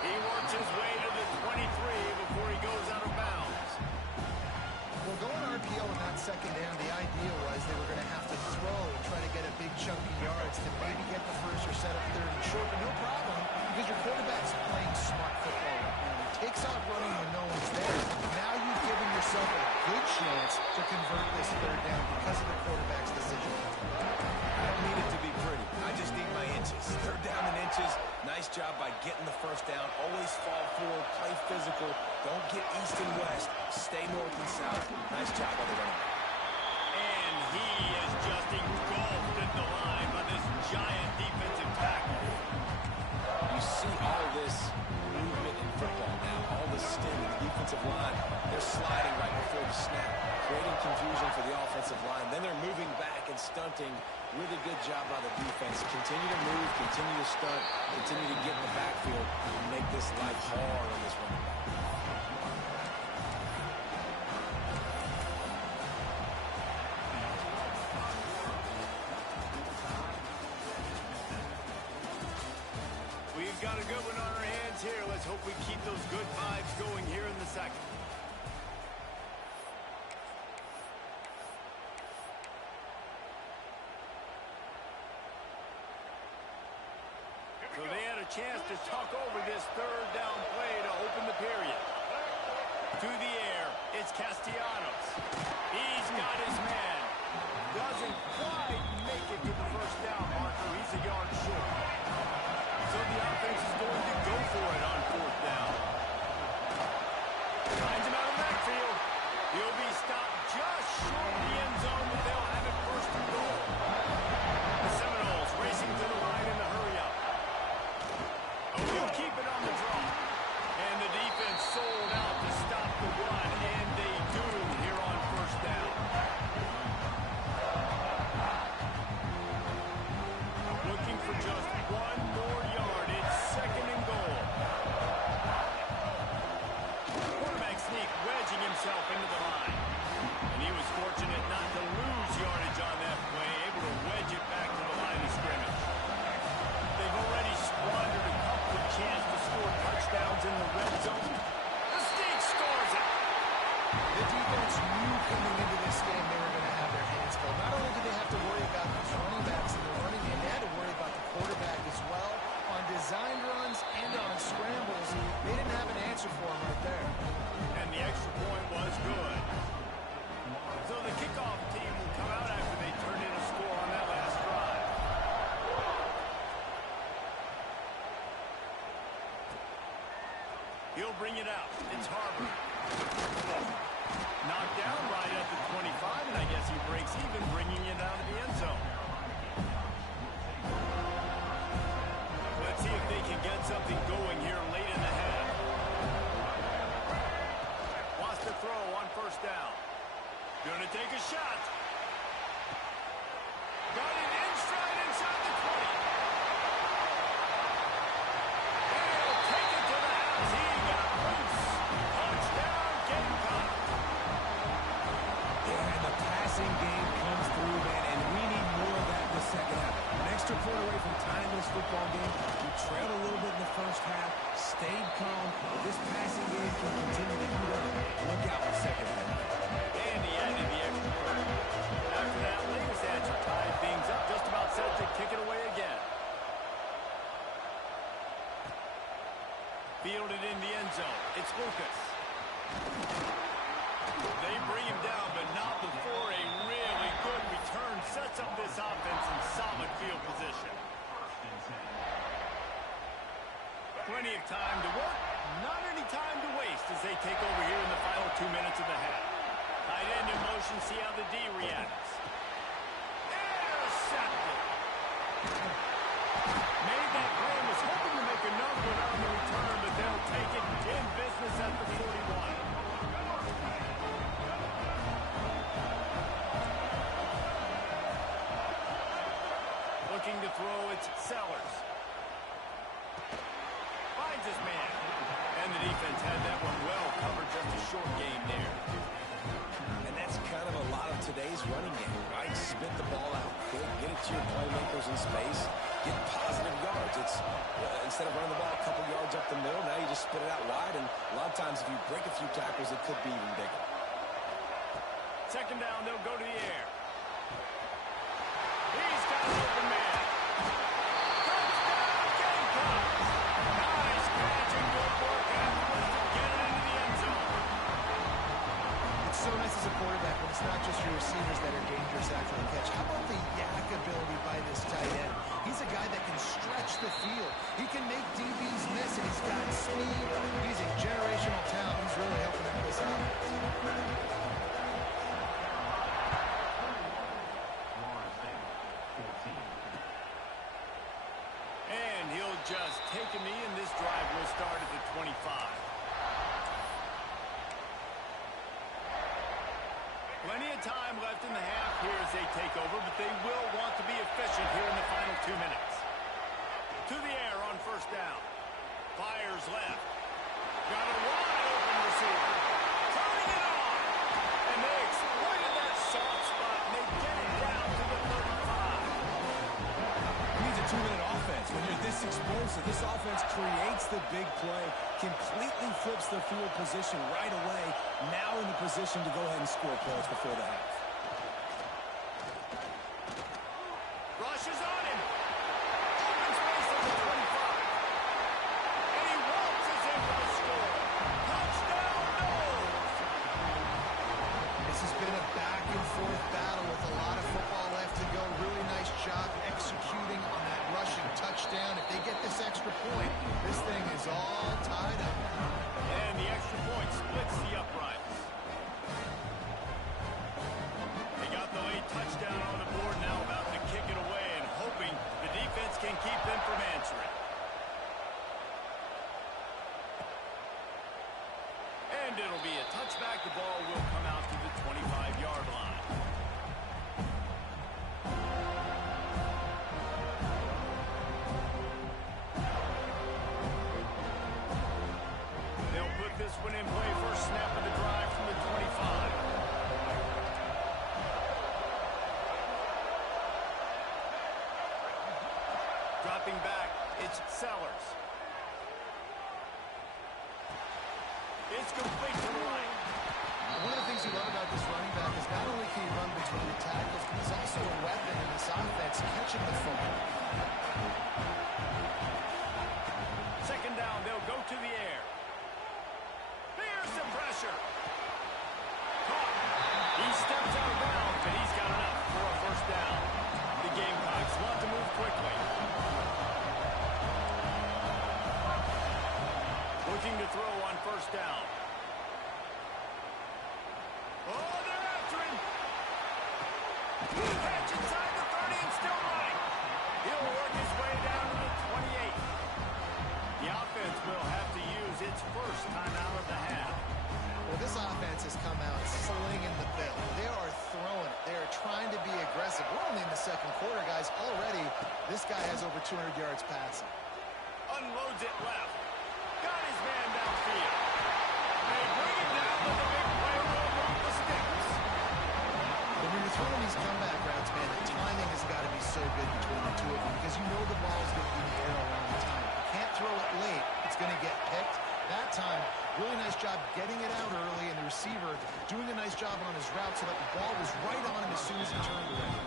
He works his way to the 23 before he goes out of bounds. Well, going RPO in that second down, the idea was they were going to have to throw and try to get a big chunk of yards to maybe get the first or set up third and short, but no problem because your quarterback's playing smart football right now. He takes off running when no one's there. Now you've given yourself a good chance to convert this third down because of the quarterback's decision. I don't need it to be pretty. I just need my inches. Third down in inches. Nice job by getting the first down. Always fall forward. Play physical. Don't get east and west. Stay north and south. Nice job on the running back. And he is just engulfed in the line by this giant defensive tackle. You see all this movement in football now. All the stim in the defensive line. They're sliding right before the snap, creating confusion for the offensive line. Then they're moving back and stunting. Really good job by the defense. Continue to move, continue to stunt, continue to get in the backfield and make this life hard on this running back. We've got a good one on our hands here. Let's hope we keep those good vibes going here in the second. So they had a chance to tuck over this third down play to open the period. To the air, it's Castellanos. He's got his man. Doesn't quite make it to the first down marker. He's a yard short. So the offense is going to go for it on fourth down. Finds him out of the backfield. He'll be stopped just short of the end zone, but they'll have it first and goal. The Seminoles racing to the line in the hurry-up. He'll keep it on the draw. And the defense sold out to stop the run, and they do here on first down. Looking for just one more yard. It's second and goal. Quarterback sneak wedging himself into the line. And he was fortunate not to lose yardage on that play, able to wedge it back to the line of scrimmage. They've already squandered a couple of chances to score touchdowns in the red zone. The sneak scores it. The defense knew coming into this game they were going to have their hands full. Not only did they have to worry about these running backs in the running game, they had to worry about the quarterback as well. On design runs and on scrambles, they didn't have an answer for him right there. And the extra point was good. So the kickoff team will come out after they turn in a score on that last drive. He'll bring it out. It's Harvard. Knocked down right at the 25, and I guess he breaks even, bringing it out of the end zone. Let's see if they can get something going here late in the half. Wants to throw on first down. Gonna take a shot. Got it in stride inside the 20. He'll take it to the house. He got loose. Touchdown, Gamecock. Yeah, and the passing game comes through, man, and we need more of that in the second half. An extra point away from tying this football game. We trailed a little bit in the first half, stayed calm. If this passing game can continue to heat up, look out for the second half. And he added the extra point. After that latest answer tied things up, just about set to kick it away again. Fielded in the end zone. It's Lucas. They bring him down, but not before a really good return sets up this offense in solid field position. Plenty of time to work, not any time to waste as they take over here in the final 2 minutes of the half. Tight end in motion, see how the D reacts. Intercepted. Looking to throw, it's Sellers. Finds his man. And the defense had that one well covered, just a short game there. And that's kind of a lot of today's running game, right? Spit the ball out quick, get it to your playmakers in space, get positive yards. It's instead of running the ball a couple yards up the middle, now you just spit it out wide, and a lot of times if you break a few tackles, it could be even bigger. Second down, they'll go to the air. He's got an open man. Touchdown, Gamecocks! Nice catch and good work afterwards to get it into the end zone. It's so nice as a quarterback when it's not just your receivers that are dangerous after the catch. How about the yak ability by this tight end? He's a guy that can stretch the field. He can make DBs miss, and he's got speed. He's a generational talent. He's really helping out this offense. And he'll just take a knee, and this drive will start at the 25. Plenty of time left in the half here as they take over, but they will want to be efficient here in the final 2 minutes. To the air on first down. Fires left. Got a wide open receiver. Turning it on. And they exploited that soft spot, and they get it down to the 35. It needs a 2-minute offense. When you're this explosive, this offense creates the big play, completely flips the field position right away, now in the position to go ahead and score points before the half. Rushes on him. Open space at the 25. And he waltzes in for the score. Touchdown, Noles! This has been a back-and-forth battle with a lot of football left to go. Really nice job executing on that rushing touchdown. If they get this extra point, this thing is all tied up. And the extra point splits the uprights. They got the late touchdown on the board, now about to kick it away and hoping the defense can keep them from answering. And it'll be a touchback. The ball will come out to the 25-yard line. They'll put this one in play. First snap of the drive from the 25. Dropping back, it's Sellers. It's complete to the right. One of the things you love about this running back is not only can he run between the tackles, but he's also a weapon in this offense, catching the football. Second down, they'll go to the air. Here's some pressure. Caught. He steps out of bounds, but he's got enough for a first down. The Gamecocks want to move quickly. Looking to throw on first down. Oh, they're after him. Catch inside the 30 and still running. He'll work his way down to the 28. The offense will have to use its first timeout of the half. Well, this offense has come out slinging the bill. They are throwing it. They are trying to be aggressive. We're only in the second quarter, guys. Already, this guy has over 200 yards passing. Unloads it left. Got his man downfield. They bring him down, but the big play will drop the sticks. But when you're throwing these comeback routes, man, the timing has got to be so good between the two of them because you know the ball is going to be in the air around the time. If you can't throw it late, it's going to get picked. That time, really nice job getting it out early, and the receiver doing a nice job on his route so that the ball was right on him as soon as he turned around.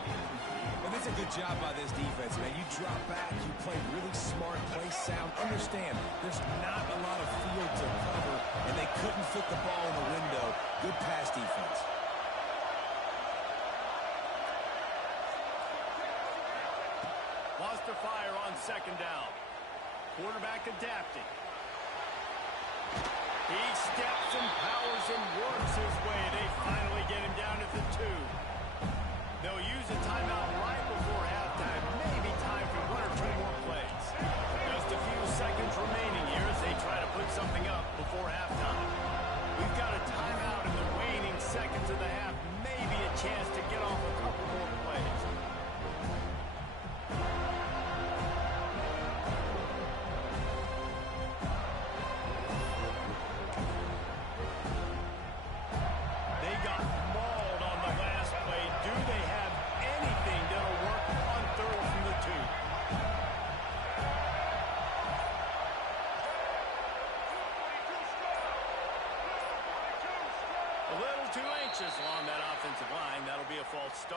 And it's a good job by this defense, man. You drop back, you play really smart, play sound. Understand, there's not a lot of field to cover, and they couldn't fit the ball in the window. Good pass defense. Lost to fire on second down. Quarterback adapting. He steps and powers and works his way. They finally get him down at the 2. They'll use a timeout right before halftime. Maybe time for 1 or 2 more plays. Just a few seconds remaining here as they try to put something up before halftime. We've got a timeout in the waning seconds of the half. Maybe a chance to get off a couple more plays.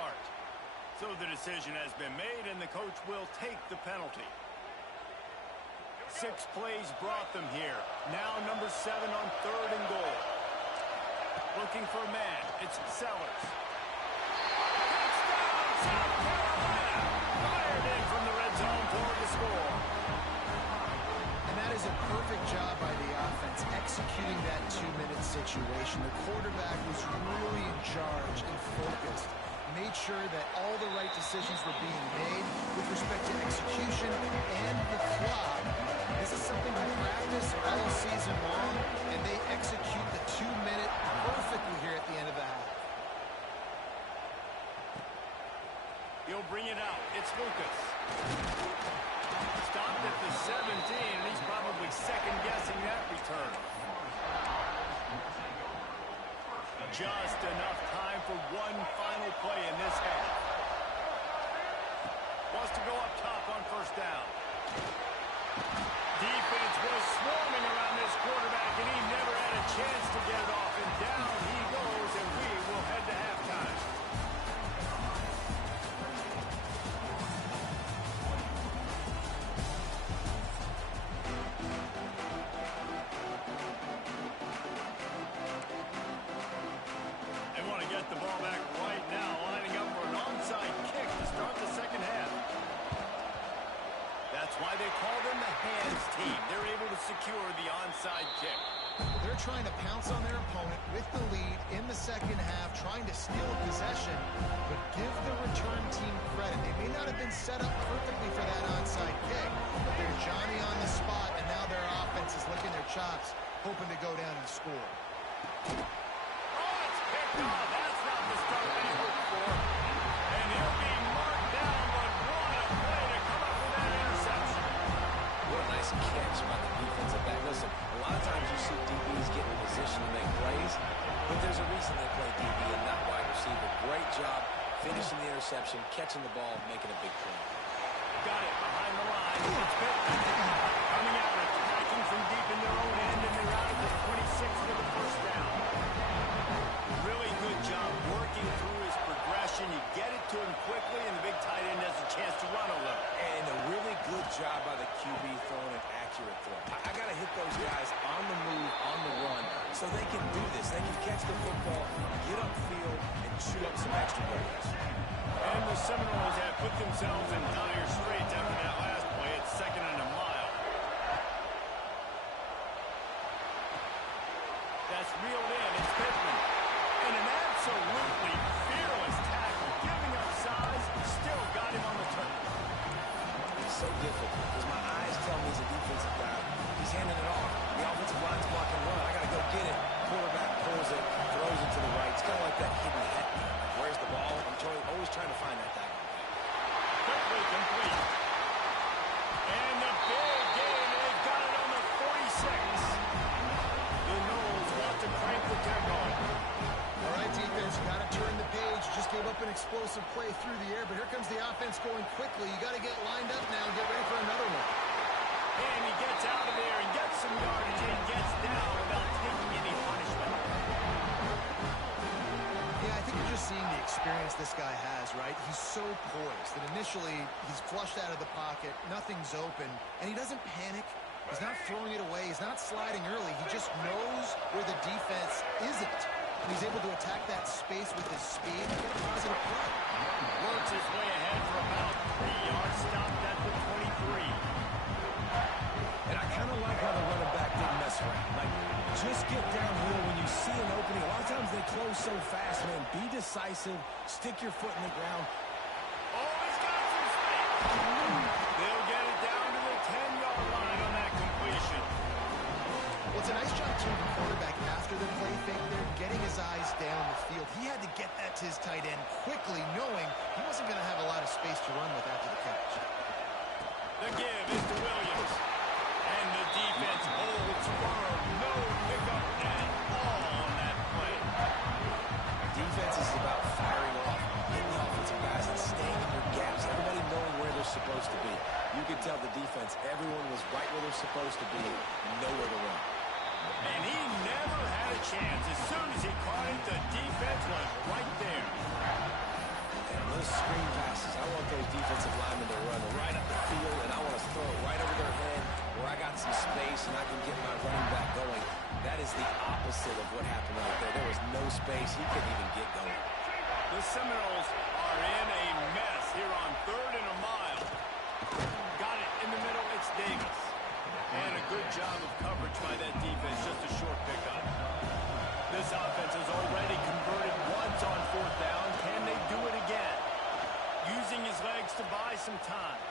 start. So the decision has been made, and the coach will take the penalty. 6 plays brought them here. Now number 7 on 3rd and goal. Looking for a man. It's Sellers. Touchdown, South Carolina! Fired in from the red zone for the score. And that is a perfect job by the offense, executing that 2-minute situation. The quarterback was really in charge and focused. Made sure that all the right decisions were being made with respect to execution and the clock. This is something we practice all season long, and they execute the 2-minute perfectly here at the end of the half. He'll bring it out. It's Lucas. Stopped at the 17, and he's probably second-guessing that return. Just enough time for one final play in this half. Wants to go up top on 1st down. Defense was swarming around this quarterback, and he never had a chance to get it off. And down he goes, and we will head to halftime. They want to get the ball back right now, lining up for an onside kick to start the second half. That's why they call them the hands team. They're able to secure the onside kick. They're trying to pounce on their opponent with the lead in the second half, trying to steal possession, but give the return team credit. They may not have been set up perfectly for that onside kick, but they're Johnny on the spot, and now their offense is licking their chops, hoping to go down and score. Oh, it's picked off. That's not the start they hoped for. And he'll be marked down, but what a play to come up with that interception. What a nice catch by the defensive back. Listen, a lot of times you see DBs get in position to make plays, but there's a reason they play DB and not wide receiver. Great job finishing the interception, catching the ball, making a big play. Got it behind the line. It's Pittman. Coming out, attacking from deep in their own end, and they're out of the 26 for the 1st down. Really good job working through his progression. You get it to him quickly, and the big tight end has a chance to run a little. And a really good job by the QB throwing an accurate throw. I got to hit those guys on the move, on the run, so they can do this. They can catch the football, get upfield, and shoot up some extra yards. And the Seminoles have put themselves in dire straits after that last play. It's 2nd and a mile. That's reeled in. It's Pittman. And an absolutely fearless tackle. Giving up size, still got him on the turn. It's so difficult because my eyes tell me he's a defensive guy. He's handing it off. The offensive line's blocking run. I got to go get it. Quarterback pulls it, throws it to the right. It's kind of like that hidden head. Where's the ball? I'm always trying to find that guy. Quickly complete. And the big game, and they've got it on the 46. The Noles want to crank the tempo. All right, defense, you got to turn the page. Just gave up an explosive play through the air, but here comes the offense going quickly. You got to get lined up now and get ready for another one. And he gets out of there and gets some yardage and gets down without taking any punishment. Yeah, I think you're just seeing the experience this guy has, right? He's so poised that initially he's flushed out of the pocket, nothing's open, and he doesn't panic. He's not throwing it away. He's not sliding early. He just knows where the defense isn't. And he's able to attack that space with his speed and get a positive play. Works his way ahead for about 3 yards, stopped at the 23. And I kind of like how the running back didn't mess around. Like, just get downhill when you see an opening. A lot of times they close so fast, man. Be decisive. Stick your foot in the ground. Oh, he's got some space. They'll get it down to the 10-yard line on that completion. Well, it's a nice job, too, the quarterback after the play fake there, getting his eyes down the field. He had to get that to his tight end quickly, knowing he wasn't going to have a lot of space to run with after the catch. The give is to Williams. And the defense holds firm. No pickup at all on that play. Defense is about firing off, hitting the offensive guys and staying in their gaps. Everybody knowing where they're supposed to be. You could tell the defense, everyone was right where they're supposed to be, nowhere to run. And he never had a chance. As soon as he caught it, the defense was right there. And space and I can get my running back going. That is the opposite of what happened right there. There was no space. He couldn't even get going. The Seminoles are in a mess here on 3rd and a mile. Got it in the middle. It's Davis. And a good job of coverage by that defense. Just a short pickup. This offense has already converted once on 4th down. Can they do it again? Using his legs to buy some time.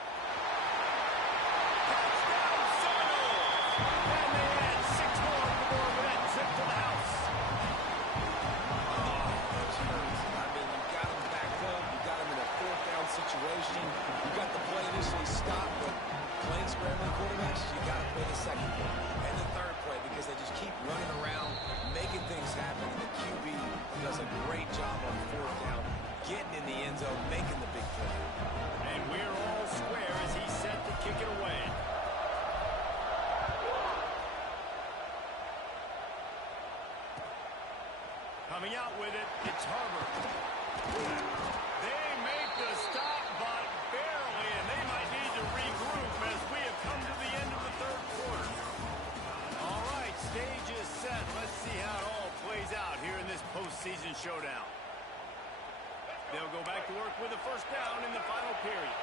Touchdown, Seminoles! And they add 6 more to the board with that trip to the house. Oh, those hurts. I mean, you got him back up. You got him in a 4th down situation. You got the play initially stopped, but playing scrambling quarterbacks, you got to play the second play and the third play because they just keep running around, making things happen. And the QB does a great job on 4th down, getting in the end zone, making the big play. And we're all square as he's set to kick it away. Coming out with it, it's Herbert. They make the stop, but barely, and they might need to regroup as we have come to the end of the 3rd quarter. All right, stage is set. Let's see how it all plays out here in this postseason showdown. They'll go back to work with a 1st down in the final period.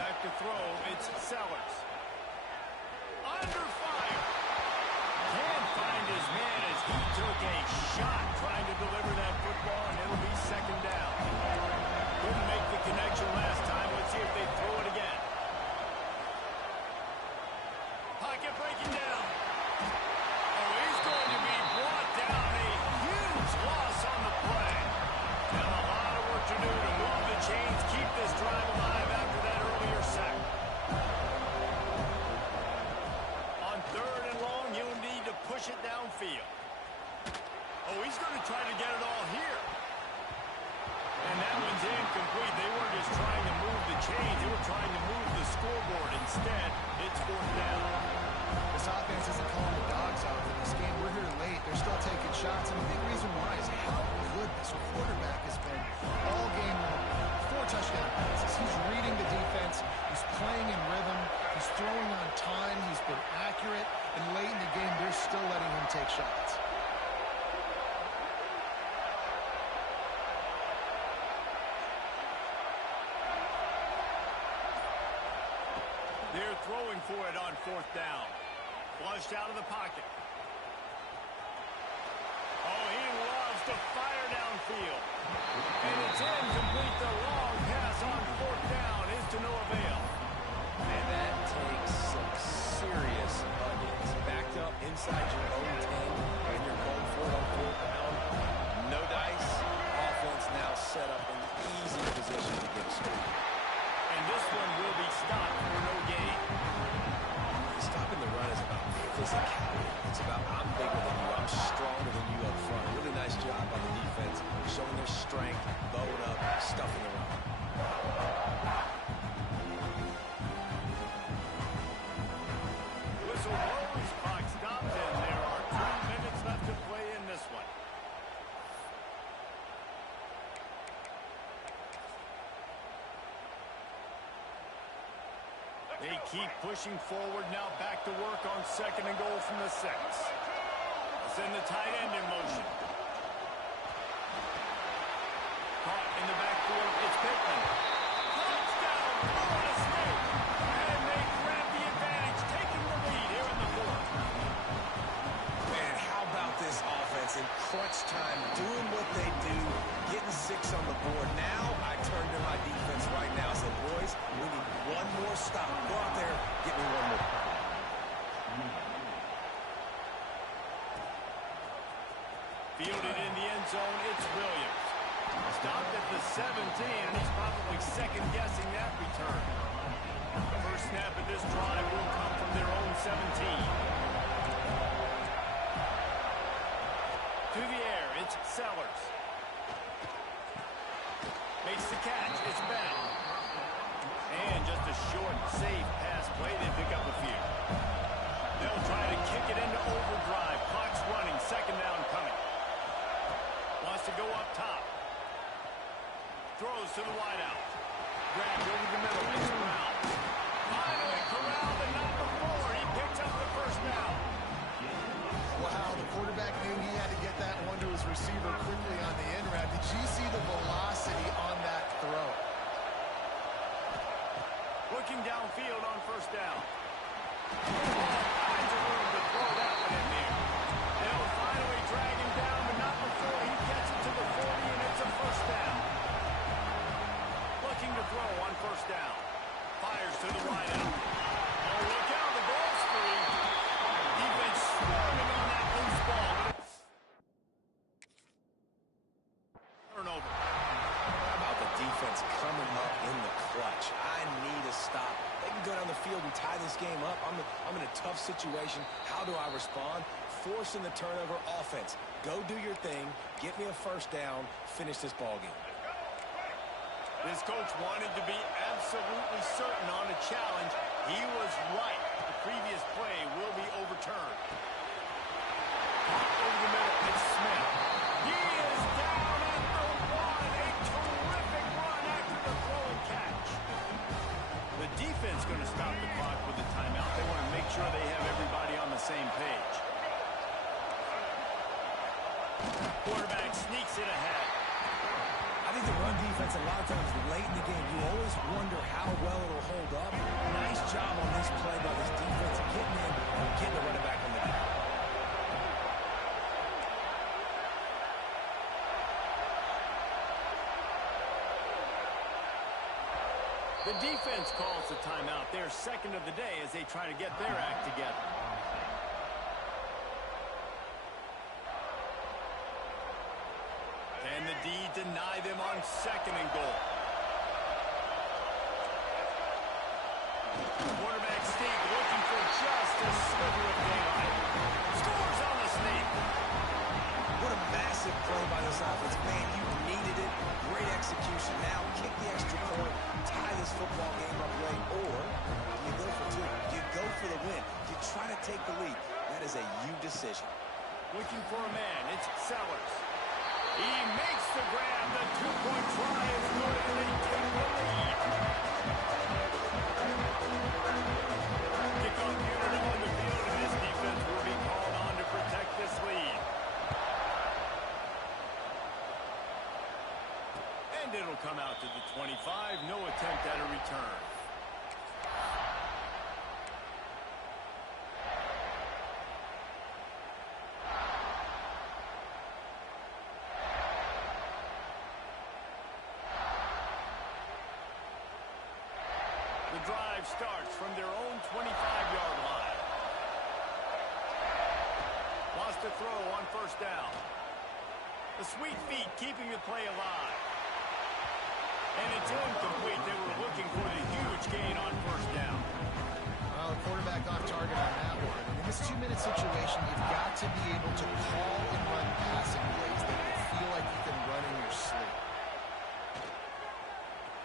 Back to throw, it's Sellers. Under fire. Can't find his man as he took a shot trying to deliver that football, and it'll be 2nd down. Couldn't make the connection last time. Let's see if they throw it again. Pocket breaking down. Oh, he's going to be brought down. A huge loss on the play. And a lot of work to do to move the chains, keep this drive alive after that earlier sack. On 3rd and long, he'll need to push it downfield. Oh, he's going to try to get it all here. And that one's incomplete. They weren't just trying to move the chains. They were trying to move the scoreboard. Instead, it's 4th down. This offense isn't calling the dogs out for this game. We're here late. They're still taking shots. And the big reason why is how good this quarterback has been all game long. 4 touchdown passes. He's reading the defense. He's playing in rhythm. He's throwing on time. He's been accurate. And late in the game, they're still letting him take shots. They're throwing for it on 4th down. Flushed out of the pocket. Oh, he loves to fire downfield. And it's incomplete. The long pass on 4th down is to no avail. And that takes some serious onions. Backed up inside your own 10, and you're going for it on 4th down. No dice. Offense now set up in easy position to get a score. And this one will be stopped for no gain. Stopping the run is about physicality. It's about I'm bigger than you, I'm stronger than you up front. Really nice job by the defense, showing their strength, bowing up, stuffing the run. Whistle blows, clock stopped, and there are 2 minutes left to play in this one. They keep pushing forward now, back to work on 2nd and goal from the 6. Let's send the tight end in motion. Caught in the backfield, it's Pittman. Touchdown, Florida State. And they grab the advantage, taking the lead here in the 4th. Man, how about this offense in crunch time, doing what they do, getting 6 on the board. Now I turn to my defense right now and say, boys, we need one more stop. Go out there, get me one more. Fielded in the end zone, it's Williams. Stopped at the 17, and he's probably second-guessing that return. The first snap of this drive will come from their own 17. To the air, it's Sellers. Makes the catch, it's Bennett. And just a short, safe pass play, they pick up a few. They'll try to kick it into overdrive. Clock's running, 2nd down coming. Wants to go up top. Throws to the wideout. Grabbed over the middle, it's Brown. finally corralled the number 4. He picks up the first down. Wow, the quarterback knew he had to get that one to his receiver quickly on the end route. Did you see the velocity on that throw? Looking downfield on first down. All kinds of room to throw that one in there. They'll finally drag him down, but not before he gets it to the 40, and it's a first down. Looking to throw on first down. Fires to the wideout. Oh, look out, the ball's free. Defense swarming on that loose ball. Turnover. How about the defense coming up in the clutch? I need a stop. They can go down the field and tie this game up. I'm in a tough situation. How do I respond? Forcing the turnover offense. Go do your thing. Get me a first down. Finish this ball game. This coach wanted to be absolutely certain on a challenge. He was right. The previous play will be overturned. Over the middle, it's Smith. He is down at the 1. A terrific run after the throw and catch. The defense going to stop the clock with a timeout. They want to make sure they have everybody on the same page. Quarterback sneaks it ahead. I think the run defense, a lot of times late in the game, you always wonder how well it'll hold up. Nice job on this play by this defense, getting in and getting the running back on the ground. The defense calls the timeout. Their second of the day as they try to get their act together. Can the D deny them on second and goal? Quarterback sneak looking for just a sliver of daylight. Scores on the sneak. What a massive play by this offense. Man, you needed it. Great execution. Now kick the extra point, tie this football game up late, or do you go for 2? Do you go for the win? Do you try to take the lead? That is a you decision. Looking for a man. It's Sellers. He makes the grab. The 2-point try is good, and they take the lead. Kickoff unit on the field, and this defense will be called on to protect this lead. And it'll come out to the 25. No attempt at a return. The drive starts from their own 25-yard line. Lost a throw on first down. The sweet feet keeping the play alive. And it's incomplete. They were looking for the huge gain on first down. Well, quarterback off target on that one. And in this 2-minute situation, you've got to be able to call and run passing plays that you feel like you can run in your sleep.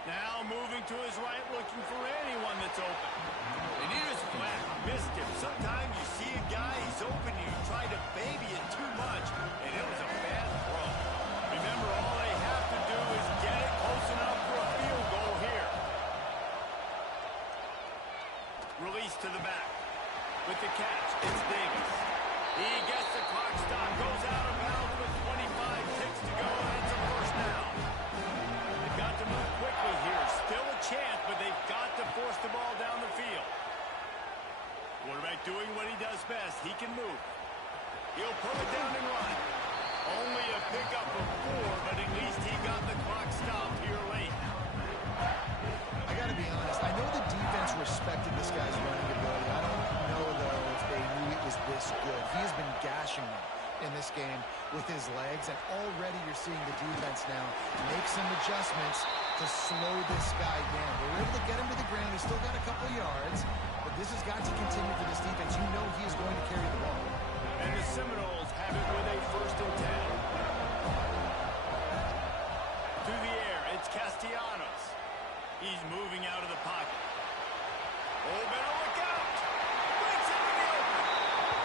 Now moving to his right, looking for anyone that's open. And he just flat missed him. Sometimes you see a guy, he's open, you try to baby it too much, and it was a bad throw. Remember, all they have to do is get it close enough for a field goal here. Release to the back. With the catch, it's Davis. He gets the clock stop, goes out of bounds with 25 ticks to go, and it's a first down. They've got to move quickly here. Still a chance, but they've got to force the ball down the field. Quarterback doing what he does best. He can move. He'll pull it down and run. Only a pickup of 4, but at least he got the clock stopped here late. I got to be honest. I know the defense respected this guy's running ability. I don't know, though, if they knew it was this good. He has been gashing them in this game with his legs, and already you're seeing the defense now make some adjustments to slow this guy down. They were able to get him to the ground. He's still got a couple yards, but this has got to continue for this defense. You know he is going to carry the ball. And the Seminoles have it with a 1st and 10. To the air, it's Castellanos. He's moving out of the pocket. Oh, better look out! Breaks into the open.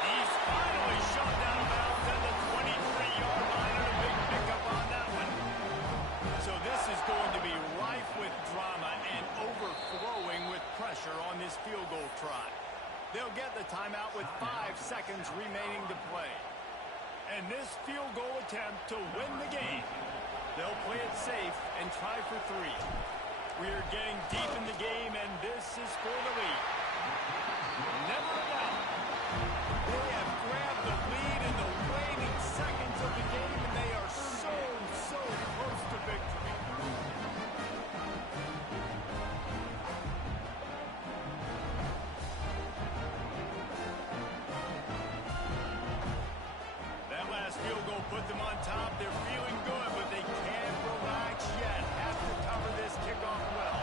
He's finally shot down of bounds at the 23-yard line, and a big pickup on that one. So this is going to be rife with drama and overflowing with pressure on this seconds remaining to play. And this field goal attempt to win the game. They'll play it safe and try for 3. We're getting deep in the game, and this is for the lead. Never a doubt. They have grabbed the lead in the waning seconds of the game, and they are so close to victory. That last field goal put them on top. They're feeling good, but they can't relax yet. Have to cover this kickoff well.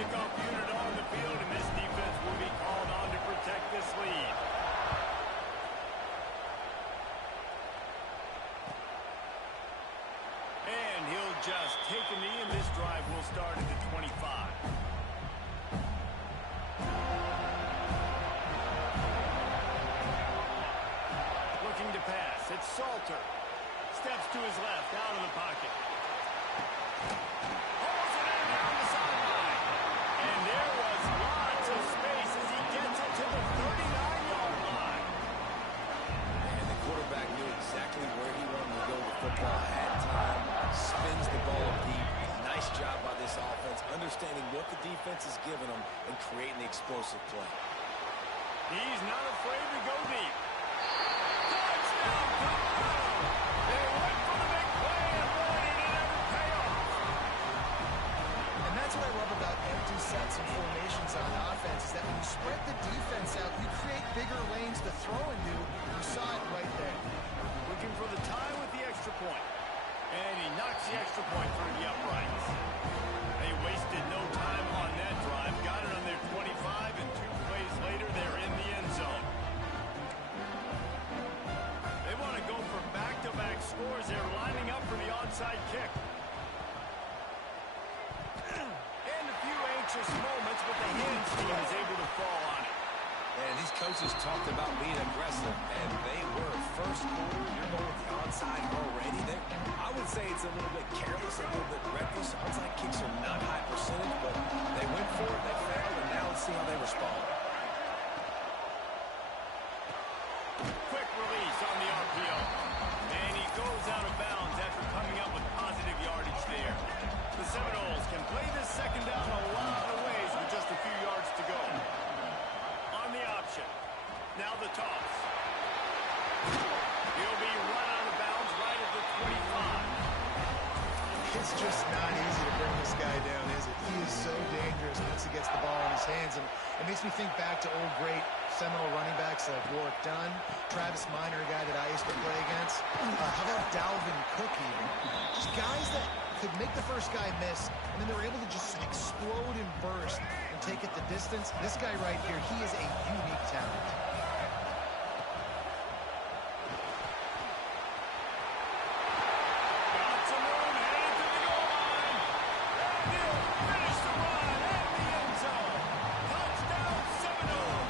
kickoff unit on the field, and this defense will be called on to protect this lead. And he'll just take a knee, and this drive will start at the 25. Looking to pass. It's Salter. Steps to his left, out of the pocket. Holds it in down the sideline. And there was lots of space as he gets it to the 39-yard line. And the quarterback knew exactly where he wanted to go with the football, had time, spins the ball deep. Nice job by this offense, understanding what the defense is giving them and creating the explosive play. He's not afraid to go deep. Touchdown, Colorado! They went for the big play, and boy, did it ever pay off. And that's what I love about empty sets and formations on offense, is that when you spread the defense out, you create bigger lanes to throw into. You saw it right there. Looking for the tie with the extra point. And he knocks the extra point through the uprights. They wasted no time on that drive. Got it on their 25, and 2 plays later, they're in the end zone. They want to go for back-to-back scores. They're lining up for the onside kick. And a few anxious moments, but the hands team is able to fall on it. And these coaches talked about being aggressive, and they were. First quarter, you're going with the onside already. I would say it's a little bit careless, a little bit reckless. Onside kicks are not high percentage, but they went for it, they failed, and now let's see how they respond. Quick release on the RPO. And he goes out of bounds after coming up with positive yardage there. The Seminoles can play this second down a lot of ways with just a few yards to go. On the option. Now the toss. He'll be run out of bounds right at the 25. It's just not easy to bring this guy down, is it? He is so dangerous once he gets the ball in his hands. And it makes me think back to old great Seminole running backs like Warwick Dunn, Travis Minor, a guy that I used to play against. How about Dalvin Cook even? Just guys that could make the first guy miss, and then they were able to just explode and burst and take it the distance. This guy right here, he is a unique talent. Got some room, headed to the goal line. And he'll finish the run in the end zone. Touchdown, Seminole.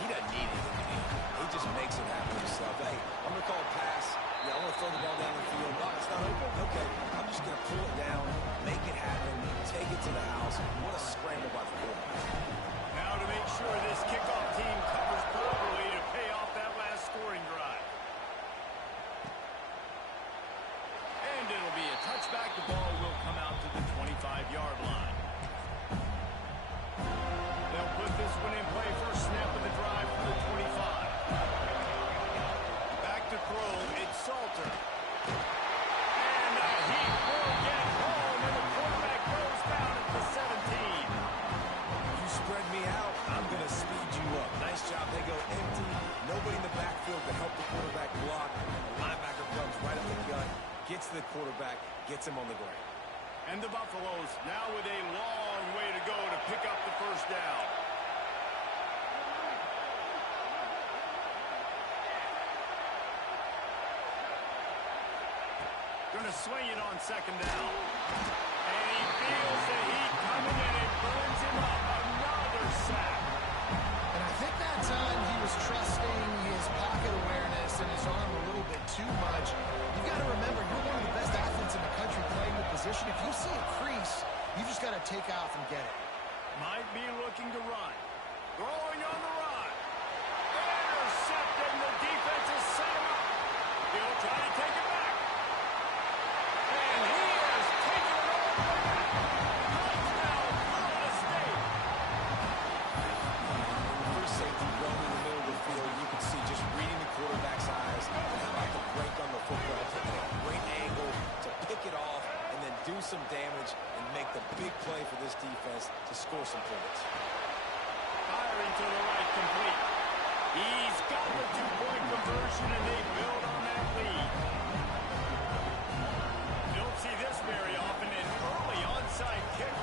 He doesn't need anything to do. He just makes it happen himself. Hey, I'm going to call a pass. Yeah, I want to throw the ball down the field. Oh, it's not open. Okay, I'm just going to pull it down, make it happen, take it to the house. What a scramble by the quarterback. Now to make sure this kickoff team covers properly to pay off that last scoring drive. And it'll be a touchback. The ball will come out to the 25-yard line. They'll put this one in play. First snap of the drive for the 25. Back to throw. It's Salter. And he will get home, and the quarterback goes down at the 17. You spread me out, I'm going to speed you up. Nice job. They go empty. Nobody in the backfield to help the quarterback block. The linebacker comes right up the gut, gets to the quarterback, gets him on the ground. And the Buffaloes now with a long way to go to pick up the first down. Going to swing it on second down. And he feels the heat coming, and it burns him up. Another sack. And I think that time he was trusting his pocket awareness and his arm a little bit too much. You've got to remember, you're one of the best athletes in the country playing the position. If you see a crease, you just got to take off and get it. Might be looking to run. Throwing on the run. Intercepted, and the defense has set him up. He'll try to take it back. And he has taken it all the way back. Touchdown, Florida State. Free safety going in the middle of the field. You can see just reading the quarterback's eyes. And how about the break on the football? Taking a great angle to pick it off and then do some damage and make the big play for this defense to score some points. Firing to the right, complete. He's got the two-point conversion, and they build on that lead. You don't see this very often. An early onside kick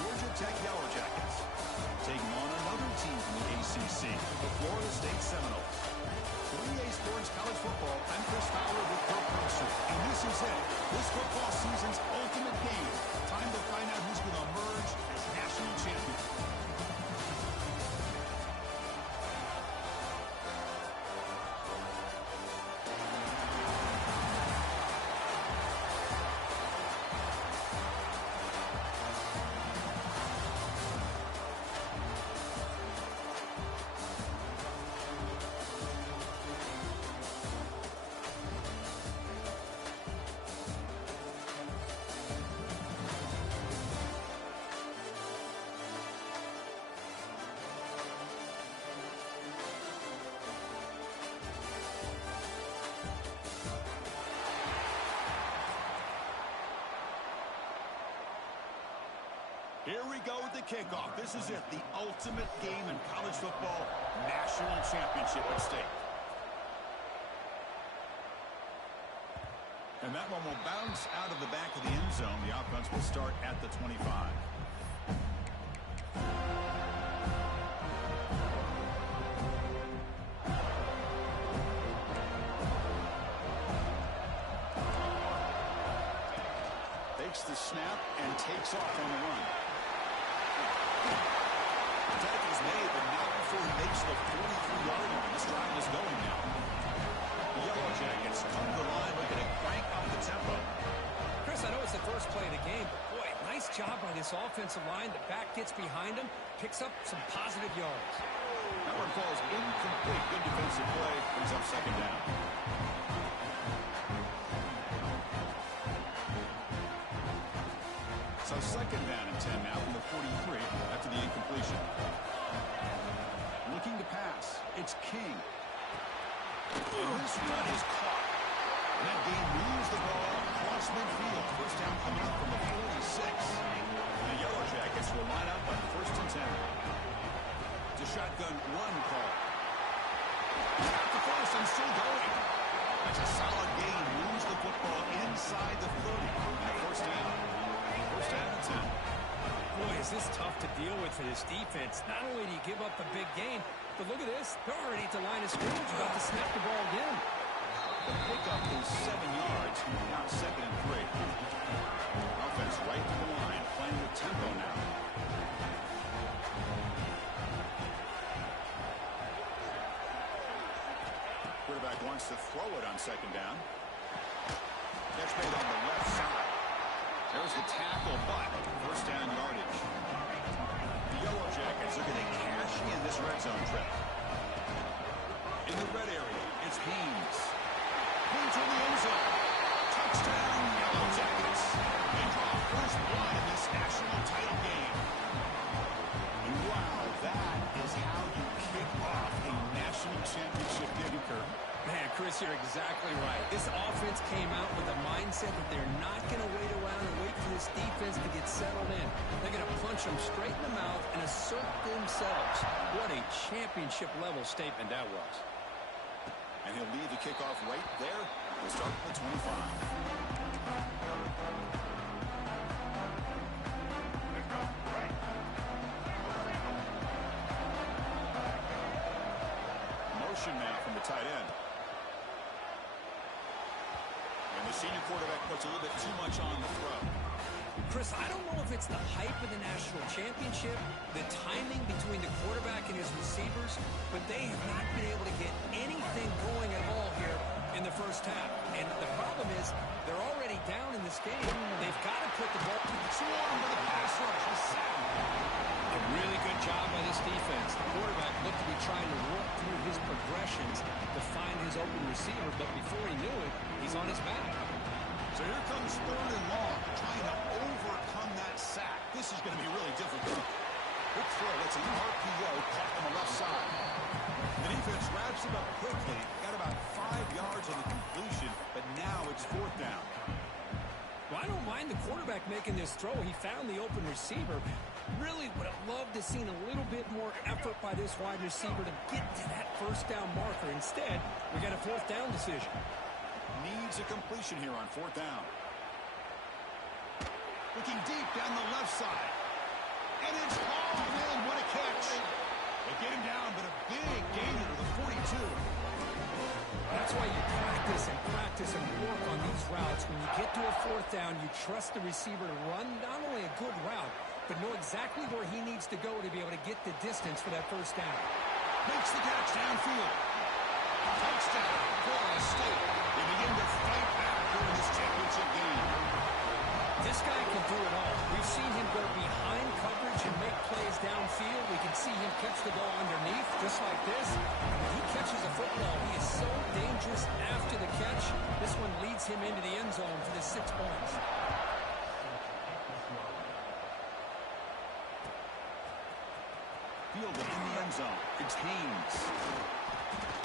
Georgia Tech Yellow Jackets, taking on another team from the ACC, the Florida State Seminoles. For EA Sports College Football, I'm Chris Fowler with Kirk Mercer, and this is it. This football season's ultimate game. Time to find out who's going to emerge as national champion. Here we go with the kickoff. This is it, the ultimate game in college football, national championship at stake. And that one will bounce out of the back of the end zone. The offense will start at the 25. Takes the snap and takes off on the run. The tackle is made, but not before he makes the 43-yard line. This drive is going now. The Yellow Jackets come to the line looking to crank up the tempo. Chris, I know it's the first play of the game, but boy, nice job by this offensive line. The back gets behind him, picks up some positive yards. That one falls incomplete. Good defensive play. Brings up second down. So second down and 10 now from the 43 after the incompletion. Looking to pass. It's King. And this run is caught. And that game moves the ball across midfield. First down coming up from the 46. The Yellow Jackets will line up on first and 10. It's a shotgun run call. Got the first and still going. That's a solid gain. Moves the football inside the 30. And first down. First down and 10. Boy, is this tough to deal with for this defense. Not only do you give up the big gain, but look at this. They're already at the line of scrimmage, about to snap the ball again. The pickup is 7 yards. Now second and 3. Offense right to the line, playing with tempo now. Quarterback wants to throw it on second down. Catch made on the left side. There's the tackle, but first down yardage. The Yellow Jackets are going to cash in this red zone trip. In the red area, it's Haynes. Haynes in the end zone. Touchdown, Yellow Jackets. They draw first blood in this national title game. And wow, that is how you kick off a national championship game, Kirk. Man, Chris, you're exactly right. This offense came out with a mindset that they're not going to wait around and wait for this defense to get settled in. They're going to punch them straight in the mouth and assert themselves. What a championship-level statement that was. And he'll lead the kickoff right there. We'll start at the 25. Motion now from the tight end. And the senior quarterback puts a little bit too much on the throw. Chris, I don't know if it's the hype of the national championship, the timing between the quarterback and his receivers, but they have not been able to get anything going at all here in the first half. And the problem is they're already down in this game. They've got to put the ball Swarm with a pass rush. He's sacked. A really good job by this defense. The quarterback looked to be trying to work through his progressions to find his open receiver, but before he knew it, he's on his back. So here comes third and long, trying to overcome that sack. This is going to be really difficult. Good throw. That's an RPO caught on the left side. The defense wraps it up quickly. Got about 5 yards on the completion, but now it's fourth down. Well, I don't mind the quarterback making this throw. He found the open receiver. Really would have loved to seen a little bit more effort by this wide receiver to get to that first down marker. Instead, we got a fourth down decision. Needs a completion here on fourth down. Looking deep down the left side. routes, when you get to a fourth down, you trust the receiver to run not only a good route, but know exactly where he needs to go to be able to get the distance for that first down. Makes the catch downfield. Touchdown, Florida State. They begin to fight back during this championship game. This guy can do it all. We've seen him go behind coverage and make plays downfield. We can see him catch the ball underneath, just like this. And when he catches a football, he is so dangerous after the catch. This one leads him into the end zone for the 6 points. Fielded in the end zone. It's Haynes.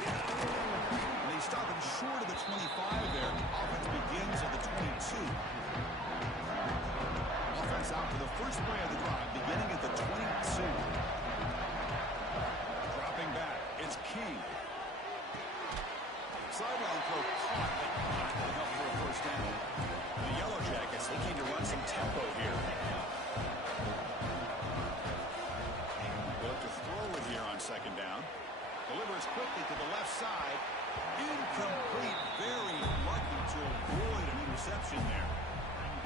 And they stop him short of the 25 there. Offense begins at the 22. Offense out for the first play of the drive, beginning at the 22. Dropping back, it's King. Sideline throw caught, but not enough for a first down. The Yellow Jackets looking to run some tempo here. They look to throw it here on second down. Delivers quickly to the left side. Incomplete, very lucky to avoid an interception there.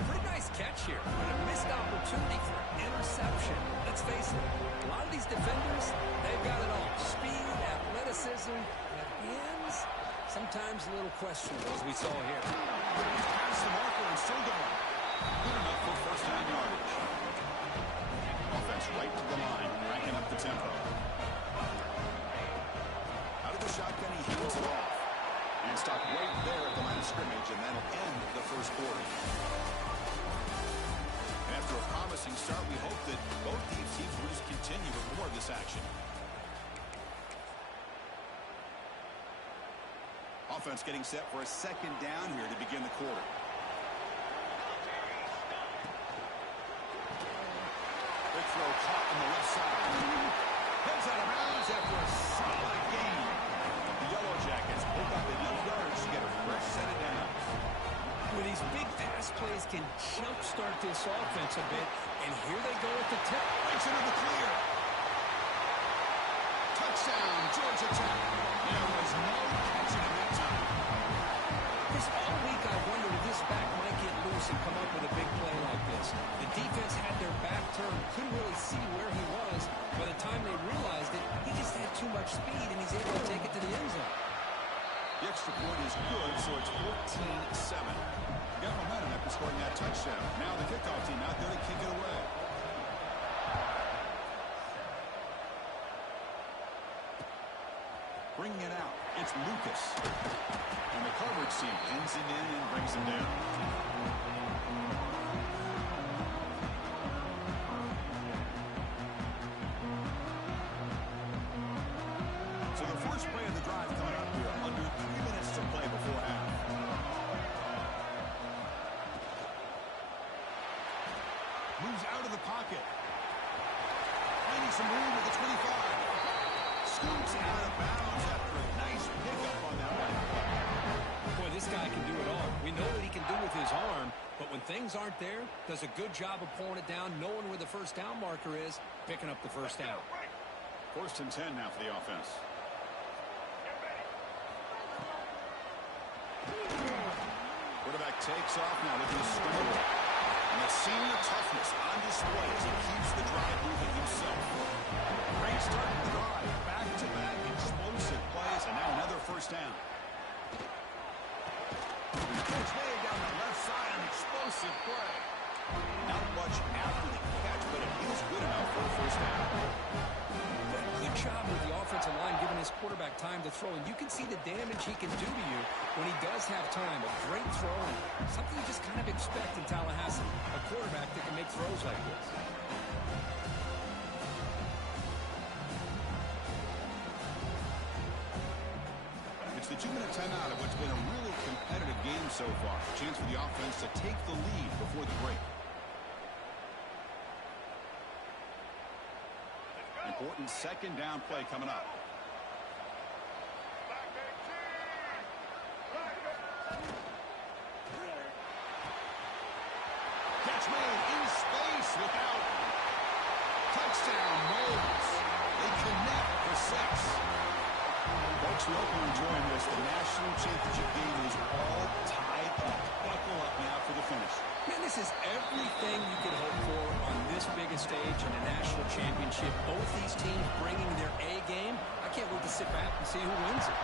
Pretty nice catch here, but a missed opportunity for interception. Let's face it, a lot of these defenders, they've got it all. Speed, athleticism, but hands, sometimes a little questionable, as we saw here. Past the marker and still going. Good enough for first down yardage. Offense right to the line, cranking up the tempo. Out of the shotgun, he hands it off. And stop right there at the line of scrimmage, and that'll end the first quarter. And after a promising start, we hope that both teams will just continue with more of this action. Offense getting set for a second down here to begin the quarter. Big throw caught on the left side. Heads out of bounds after a solid gain. The Yellow Jackets pick up enough yards to get a fresh set of downs. Well, these big pass plays can jumpstart this offense a bit, and here they go at the tip. Breaks into the clear. Touchdown, Georgia Tech. There was no catching him that time. Chris, all week I wondered if this back might get loose and come up with a big play like this. The defense had their back turned, couldn't really see where he was. By the time they realized it, he just had too much speed, and he's able to take it to the end zone. The extra point is good, so it's 14-7. Got momentum after scoring that touchdown. Now the kickoff team out there to kick it away. Bringing it out, it's Lucas. And the coverage team pins him in and brings him down. So the first play of the drive coming up here. Under 3 minutes to play before half. Moves out of the pocket. Finding some room at the 25. Scoops out of bounds after a nice pickup on that one. Boy, this guy can do it all. We know what he can do with his arm, but when things aren't there, does a good job of pulling it down, knowing where the first down marker is, picking up the first down. First and 10 now for the offense. Quarterback takes off now with his scramble. And the senior toughness on display as he keeps the drive moving himself. Great start to the drive. Back-to-back explosive plays, and now another first down. Catch made down the left side, an explosive play. Not much after the catch, but it is good enough for a first down. But good job with the offensive line giving his quarterback time to throw, and you can see the damage he can do to you when he does have time. A great throw, and something you just kind of expect in Tallahassee, a quarterback that can make throws like this. It's the 2-minute timeout of what's been a really competitive game so far. A chance for the offense to take the lead before the break. Important second down play coming up. Catch made in space without. Touchdown, Knowles. They connect for 6. Folks, we hope you're enjoying this. The national championship game is all tied Buckle up now for the finish. Man, this is everything you could hope for on this biggest stage in a national championship. Both these teams bringing their A game. I can't wait to sit back and see who wins it.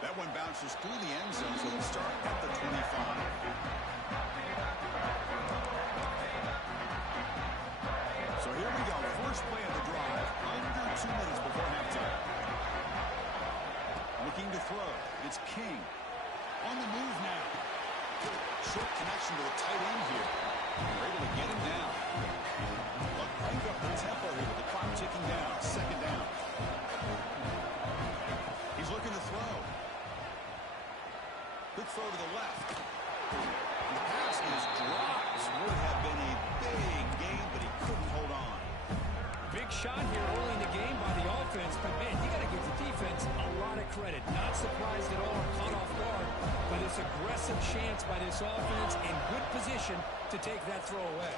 That one bounces through the end zone, so they'll start at the 25. So here we go. First play of the drive. Under 2 minutes before halftime. Looking to throw. It's King. On the move now. Short connection to the tight end here. We're able to get him down. Look, crank up the tempo here with the clock ticking down. Second down. He's looking to throw. Quick throw to the left. And the pass is dropped. Would have been a big gain, but he couldn't hold on. Big shot here early in the game by the offense, but man, you got to give the defense a lot of credit. Not surprised at all or caught off guard by this aggressive chance by this offense in good position to take that throw away.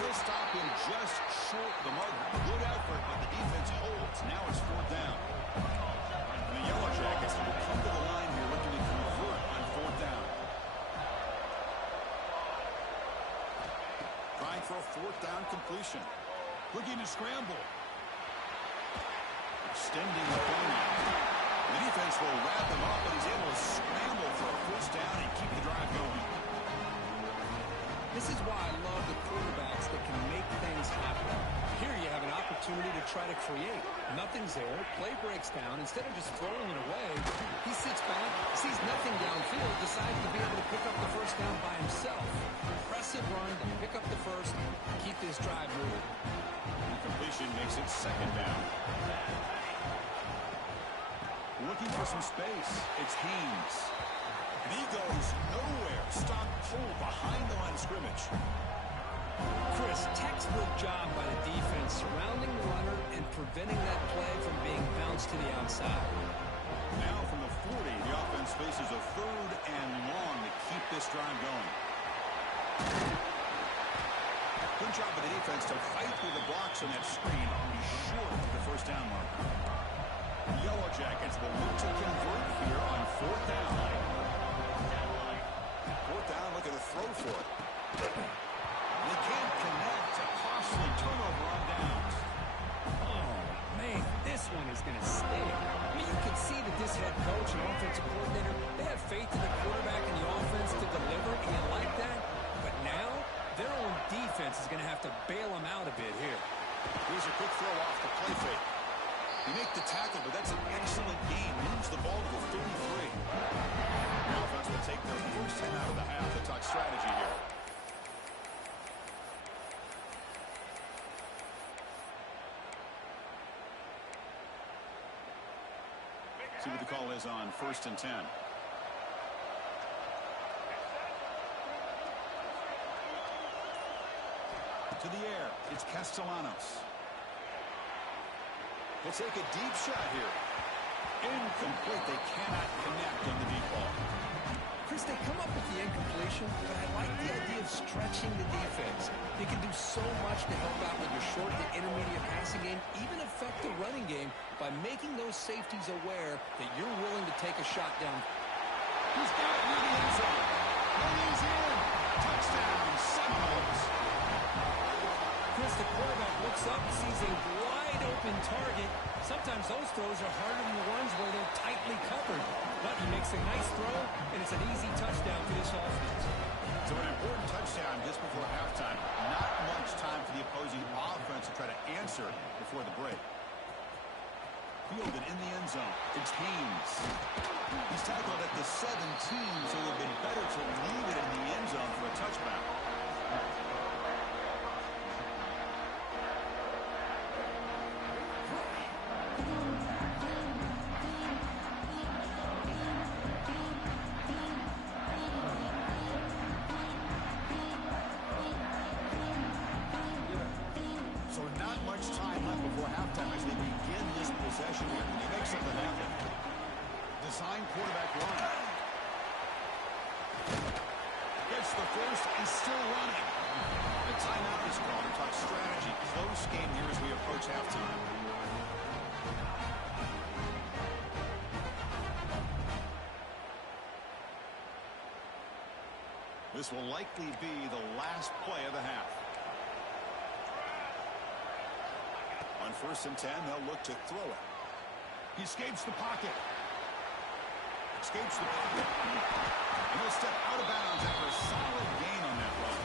We'll stop him just short the mark. Good effort, but the defense holds. Now it's fourth down. And the Yellow Jackets will come to the line here looking to convert on fourth down. Trying for a fourth down completion. Looking to scramble. Extending the play now. The defense will wrap him up, but he's able to scramble for a first down and keep the drive going. This is why I love the quarterbacks that can make things happen. Here you have an opportunity to try to create. Nothing's there. Play breaks down. Instead of just throwing it away, he sits back, sees nothing downfield, decides to be able to pick up the first down by himself. Impressive run to pick up the first, keep this drive moving. Completion makes it second down. Looking for some space. It's Haynes. And he goes nowhere. Stop pull behind the line of scrimmage. Chris, textbook job by the defense surrounding the runner and preventing that play from being bounced to the outside. Now from the 40, the offense faces a third and long to keep this drive going. Good job by the defense to fight through the blocks on that screen. Be short of the first down mark. The Yellow Jackets will look to convert here on fourth down. Fourth down, look at the throw for it. They can't connect. A costly turnover on downs. Oh, man, this one is going to sting. I mean, you can see that this head coach and offensive coordinator, they have faith in the quarterback and the offense to deliver, and you like that. But now, their own defense is going to have to bail them out a bit here. Here's a quick throw off the play fake. You make the tackle, but that's an excellent gain. Moves the ball to the 33. The offense will take their first 10 out of the half. The talk strategy here. See what the call is on 1st and 10. To the air, it's Castellanos. He'll take a deep shot here. Incomplete. They cannot connect on the deep ball. Chris, they come up with the incompletion, but I like the idea of stretching the defense. They can do so much to help out with your short to intermediate passing game, even affect the running game by making those safeties aware that you're willing to take a shot down. He's got it near the end zone. And he's in. Touchdown, Seminoles. Chris, the quarterback looks up, sees a wide open target. Sometimes those throws are harder than the ones where they're tightly covered. But he makes a nice throw, and it's an easy touchdown for this offense. So an important touchdown just before halftime. Not much time for the opposing offense to try to answer before the break. Fielded in the end zone. It's Haynes. He's tackled at the 17, so it would have been better to leave it in the end zone for a touchback. So not much time left before halftime as they begin this possession here. Can you make something happen? Design quarterback run. Gets the first and still running. The timeout is called. Talk strategy. Close game here as we approach halftime. This will likely be the last play of the half. On 1st and 10, they'll look to throw it. He escapes the pocket. Escapes the pocket. And he'll step out of bounds after a solid gain on that run.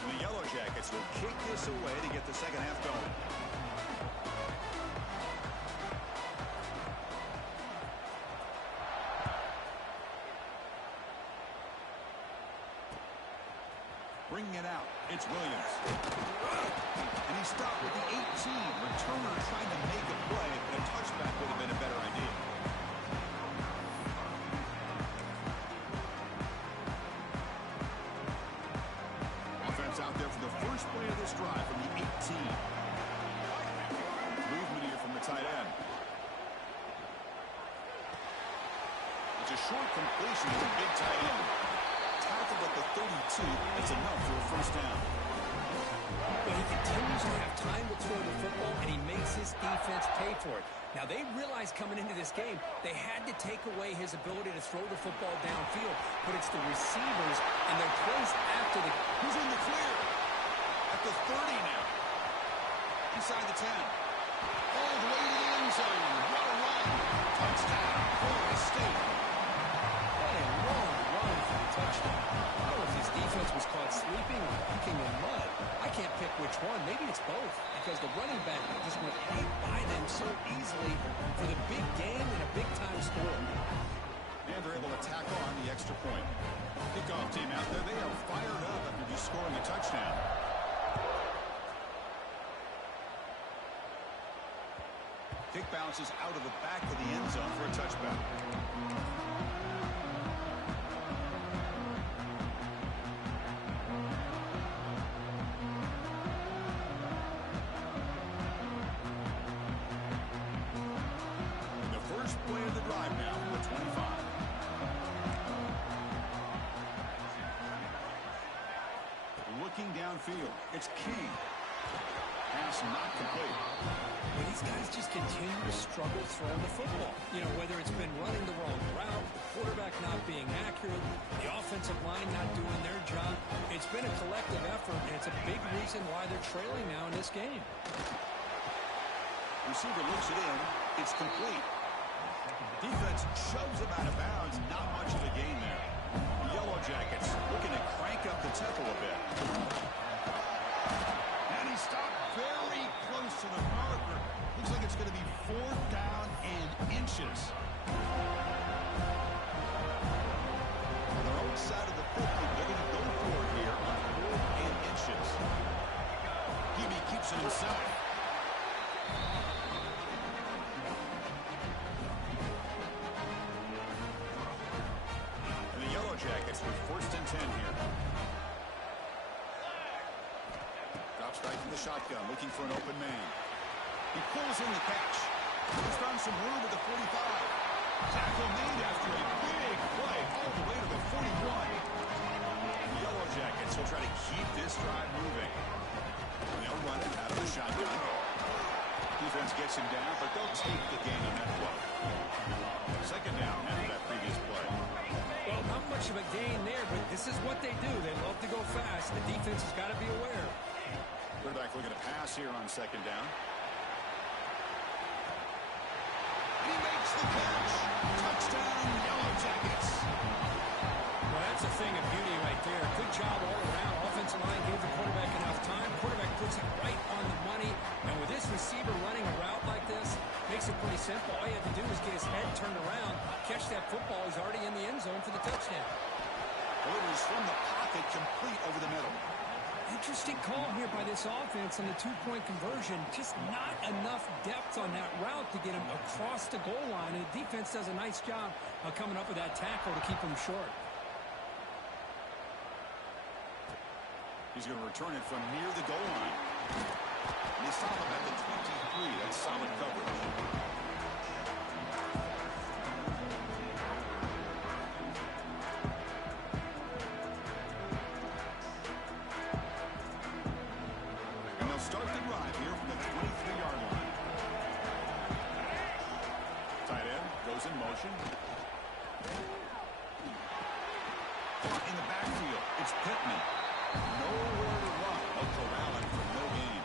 And the Yellow Jackets will kick this away to get the second half going. Bringing it out, it's Williams. And he stopped with the 18. Returner trying to make a play, but a touchback would have been a better idea. Offense out there for the first play of this drive from the 18. Movement here from the tight end. It's a short completion to the big tight end. Tackled at the 32. That's enough for a first down. But he continues to have time to throw the football, and he makes his defense pay for it. Now, they realized coming into this game they had to take away his ability to throw the football downfield, but it's the receivers and their plays after the... He's in the clear. At the 30 now. Inside the 10. All the way to the end zone. What a run. Touchdown, Florida State. What a long run for the touchdown. I don't know if his defense was caught sleeping or walking in mud. I can't pick which one. Maybe it's both, because the running back just went right by them so easily for the big game and a big-time score. And they're able to tack on the extra point. Kickoff team out there. They are fired up after just scoring a touchdown. Kick bounces out of the back of the end zone for a touchback. The first play of the drive now from the 25. Looking downfield, it's King. Pass not complete. But these guys just continue to struggle throwing the football. You know, whether it's been running the wrong route, the quarterback not being accurate, the offensive line not doing their job. It's been a collective effort, and it's a big reason why they're trailing now in this game. Receiver looks it in. It's complete. Defense shoves him out of bounds. Not much of a gain there. The Yellow Jackets looking to crank up the tempo a bit. And he stopped very close to the marker. Looks like it's going to be 4th down and inches. On their own side of the 50, they're going to go for it here on 4th and inches. Gibby keeps it himself. And the Yellow Jackets with 1st and 10 here. Drops back from the shotgun, looking for an open man. He pulls in the catch. He's found some room at the 45. Tackle made after a big play all the way to the 41. The Yellow Jackets will try to keep this drive moving. And they'll run it out of the shotgun. Defense gets him down, but they'll take the gain on that play. 2nd down after that previous play. Well, not much of a gain there, but this is what they do. They love to go fast. The defense has got to be aware. Quarterback looking to pass here on 2nd down. He makes the catch. Touchdown, Yellow Jackets. Well, that's a thing of beauty right there. Good job all around. Offensive line gave the quarterback enough time. Quarterback puts it right on the money. And with this receiver running a route like this, makes it pretty simple. All you have to do is get his head turned around, catch that football. He's already in the end zone for the touchdown. Delivers from the pocket, complete over the middle. Interesting call here by this offense on the 2-point conversion. Just not enough depth on that route to get him across the goal line. And the defense does a nice job of coming up with that tackle to keep him short. He's going to return it from near the goal line. And they stop him at the 23. That's solid coverage. Start the drive here from the motion. In the backfield, it's Pittman. Nowhere to run. They'll corral him for no gain.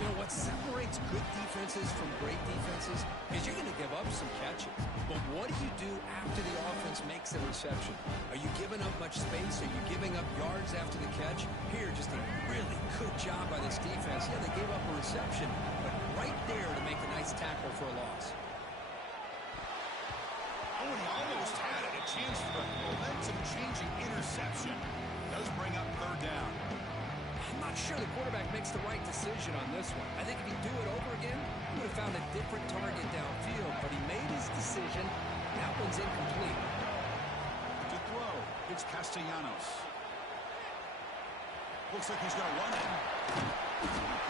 You know, what separates good defenses from great defenses is you're going to give up some catches. But what do you do after the offense makes a reception? Are you giving up much space? Are you giving up yards after the catch? Here, just a really good job by this defense. Yeah, they gave up a reception, but right there to make a nice tackle for a loss. Oh, and he almost had it. A chance for a momentum-changing interception. Does bring up third down. I'm not sure the quarterback makes the right decision on this one. I think if he'd do it over again, he would have found a different target downfield, but he made his decision. That one's incomplete. To throw, it's Castellanos. Looks like he's going to run it.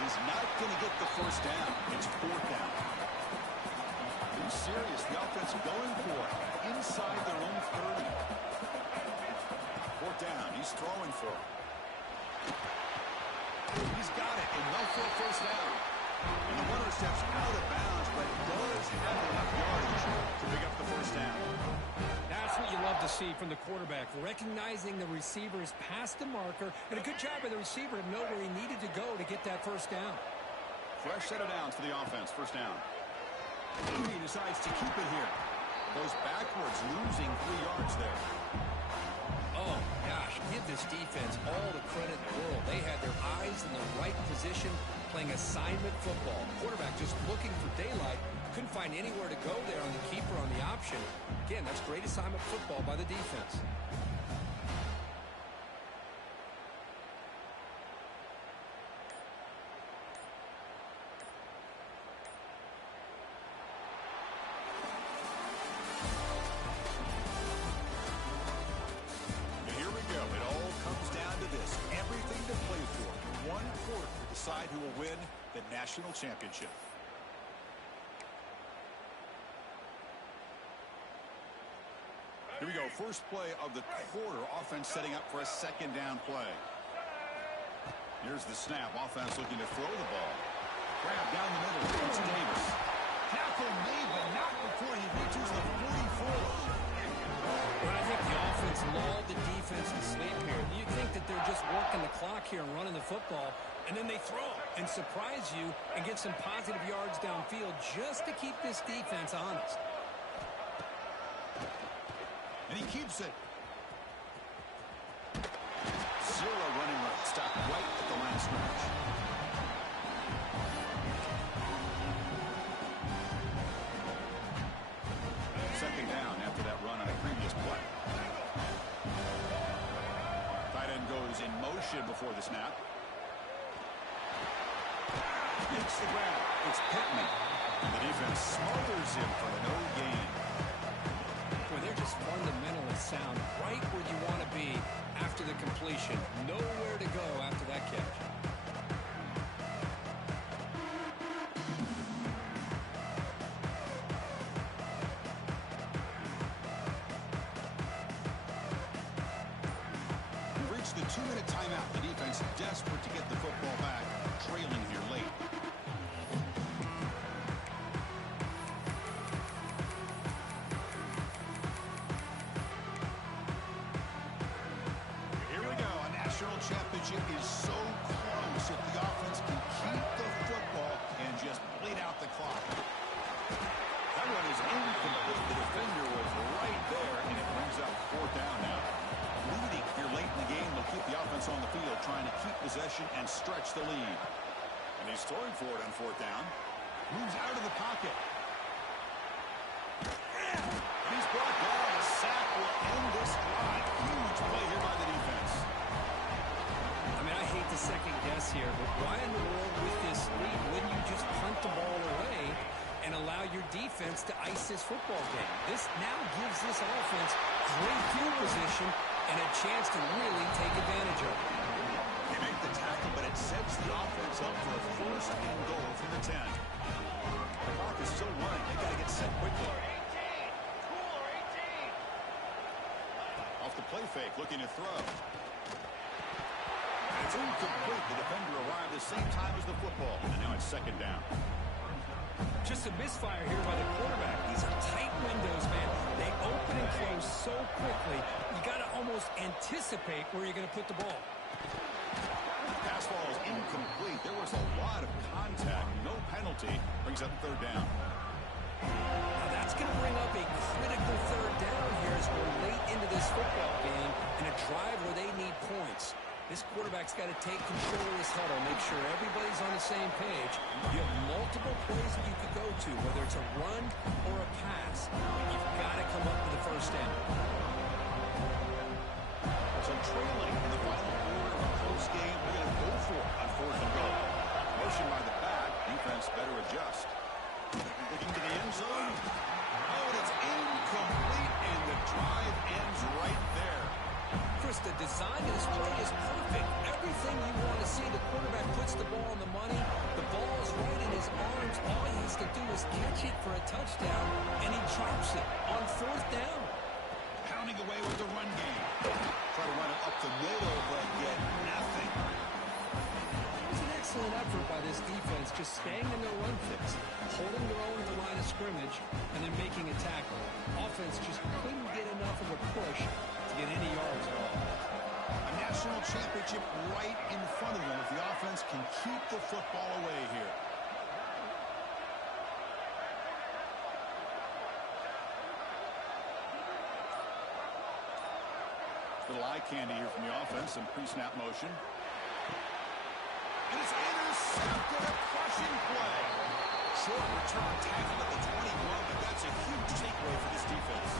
He's not going to get the first down. It's fourth down. Be serious. The offense going for it. Inside their own 30. Fourth down. He's throwing for it. He's got it, and no for a first down. And the runner steps out of bounds, but does have enough yardage to pick up the first down. That's what you love to see from the quarterback, recognizing the receiver's past the marker, and a good job by the receiver to know where he needed to go to get that first down. Fresh set of downs for the offense, first down. He decides to keep it here. Goes backwards, losing 3 yards there. Oh, gosh, give this defense all the credit in the world. They had their eyes in the right position, playing assignment football. Quarterback just looking for daylight. Couldn't find anywhere to go there on the keeper on the option. Again, that's great assignment football by the defense. Who will win the national championship. Here we go. First play of the quarter. Offense setting up for a second down play. Here's the snap. Offense looking to throw the ball. Grab down the middle. It's Davis. Tackle made, but not before he reaches the 44. But I think the offense lulled the defense to sleep here. You think that they're just working the clock here and running the football, and then they throw and surprise you and get some positive yards downfield just to keep this defense honest. And he keeps it. Zero running route. Stopped right at the line of scrimmage. Second down after that run on a previous play. Tight end goes in motion before the snap. Makes the grab. It's Pittman. The defense smothers him for no gain. Boy, they're just fundamentally sound, right where you want to be after the completion. Nowhere to go after that catch. The 2-minute timeout. The defense desperate to get the football back, trailing here late. Here we go. A national championship is so close if the offense can keep the football and just bleed out the clock. That one is incomplete. The defender was right there, and it brings up fourth down now. Leading here late in the game will keep the offense on the field, trying to keep possession and stretch the lead. And he's throwing for it on fourth down. Moves out of the pocket. He's brought down. A sack will end this drive. Huge play here by the defense. I mean, I hate to second guess here, but why in the world with this lead wouldn't you just punt the ball away and allow your defense to ice this football game? This now gives this offense great field position and a chance to really take advantage of it. They make the tackle, but it sets the offense up for a first and goal from the 10. The clock is still running. They got to get set quickly. Off the play fake, looking to throw. It's incomplete. The defender arrived the same time as the football, and now it's second down. Just a misfire here by the quarterback. These are tight windows, man. They open and close so quickly, you got to almost anticipate where you're going to put the ball. Pass ball is incomplete. There was a lot of contact. No penalty. Brings up third down. Now that's going to bring up a critical third down here as we're late into this football game in a drive where they need points. This quarterback's got to take control of this huddle, make sure everybody's on the same page. You have multiple plays that you could go to, whether it's a run or a pass. You've got to come up with a first down. So trailing in the final quarter of a close game, we're going to go for it on 4th and goal. Motion by the back. Defense better adjust. Looking to the end zone. Oh, and it's incomplete, and the drive ends right there. Chris, the design of this play is perfect. Everything you want to see. The quarterback puts the ball on the money. The ball is right in his arms. All he has to do is catch it for a touchdown, and he drops it on 4th down. Pounding away with the run game. Try to run it up the middle, but get nothing. It's an excellent effort by this defense, just staying in their run fix, holding their own at the line of scrimmage, and then making a tackle. Offense just couldn't get enough of a push to get any yards at all. A national championship right in front of them if the offense can keep the football away here. Little eye candy here from the offense, some pre-snap motion. And it's intercepted, a crushing play. Short return tackle at the 21, but that's a huge takeaway for this defense.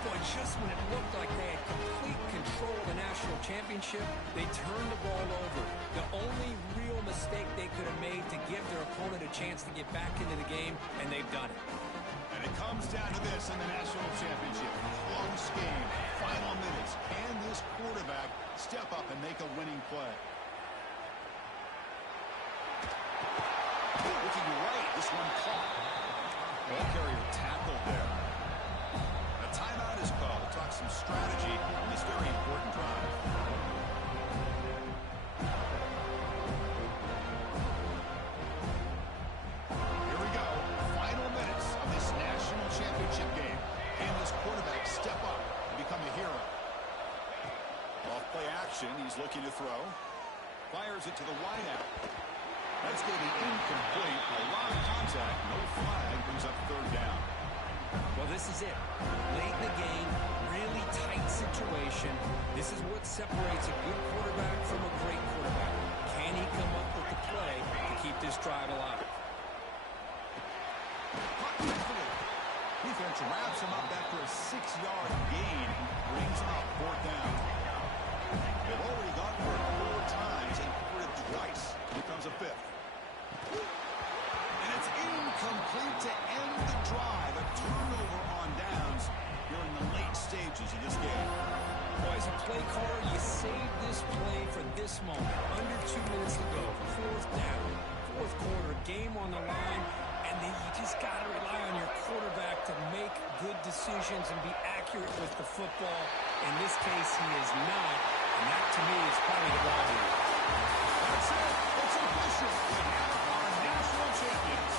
Boy, just when it looked like they had complete control of the national championship, they turned the ball over. The only real mistake they could have made to give their opponent a chance to get back into the game, and they've done it. And it comes down to this in the national championship. Close game, final minutes. Can this quarterback step up and make a winning play? Looking right, this one caught. Ball carrier tackled there. A timeout is called. Talk some strategy in this very important drive. Here we go. Final minutes of this national championship game. Can this quarterback step up and become a hero? Off play action. He's looking to throw. Fires it to the wideout. That's going to be incomplete. A lot of contact. No flag. Brings up third down. Well, this is it. Late in the game, really tight situation. This is what separates a good quarterback from a great quarterback. Can he come up with the play to keep this drive alive? Defense wraps him up after a 6-yard gain. Brings up 4th down. They've already gone for it 4 times and for it twice. Here comes a 5th. And it's incomplete to end the drive. A turnover on downs here in the late stages of this game. Boy, as a play caller, you save this play for this moment. Under 2 minutes to go. 4th down. 4th quarter. Game on the line. And then you just got to rely on your quarterback to make good decisions and be accurate with the football. In this case, he is not. And that, to me, is probably the ball here. That's it. It's official. We have our national champions.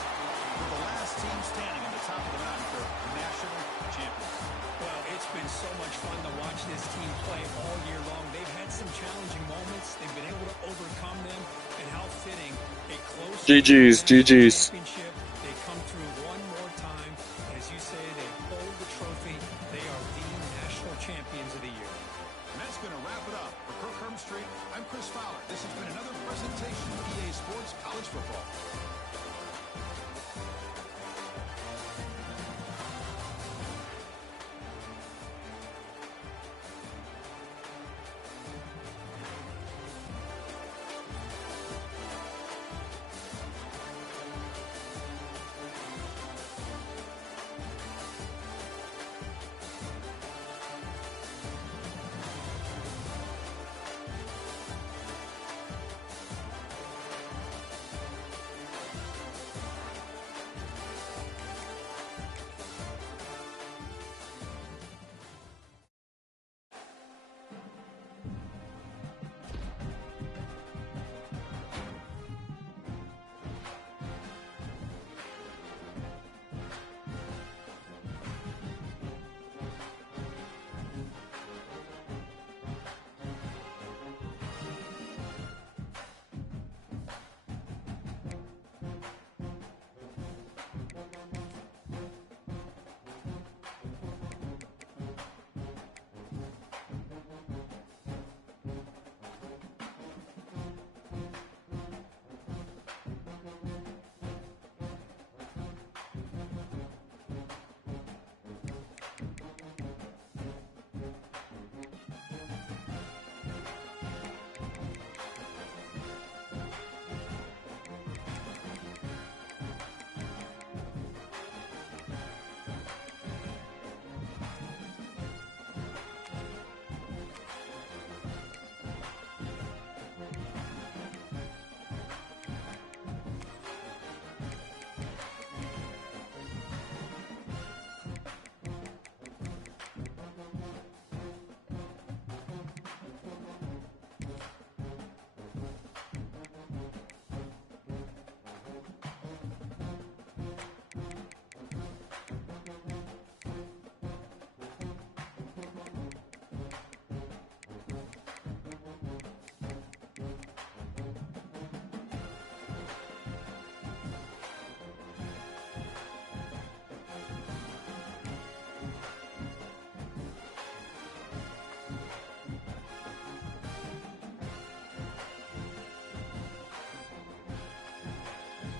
We're the last team standing at the top of the mountain for national champions. Well, it's been so much fun to watch this team play all year long. They've had some challenging moments. They've been able to overcome them. And how fitting a close GG's. championship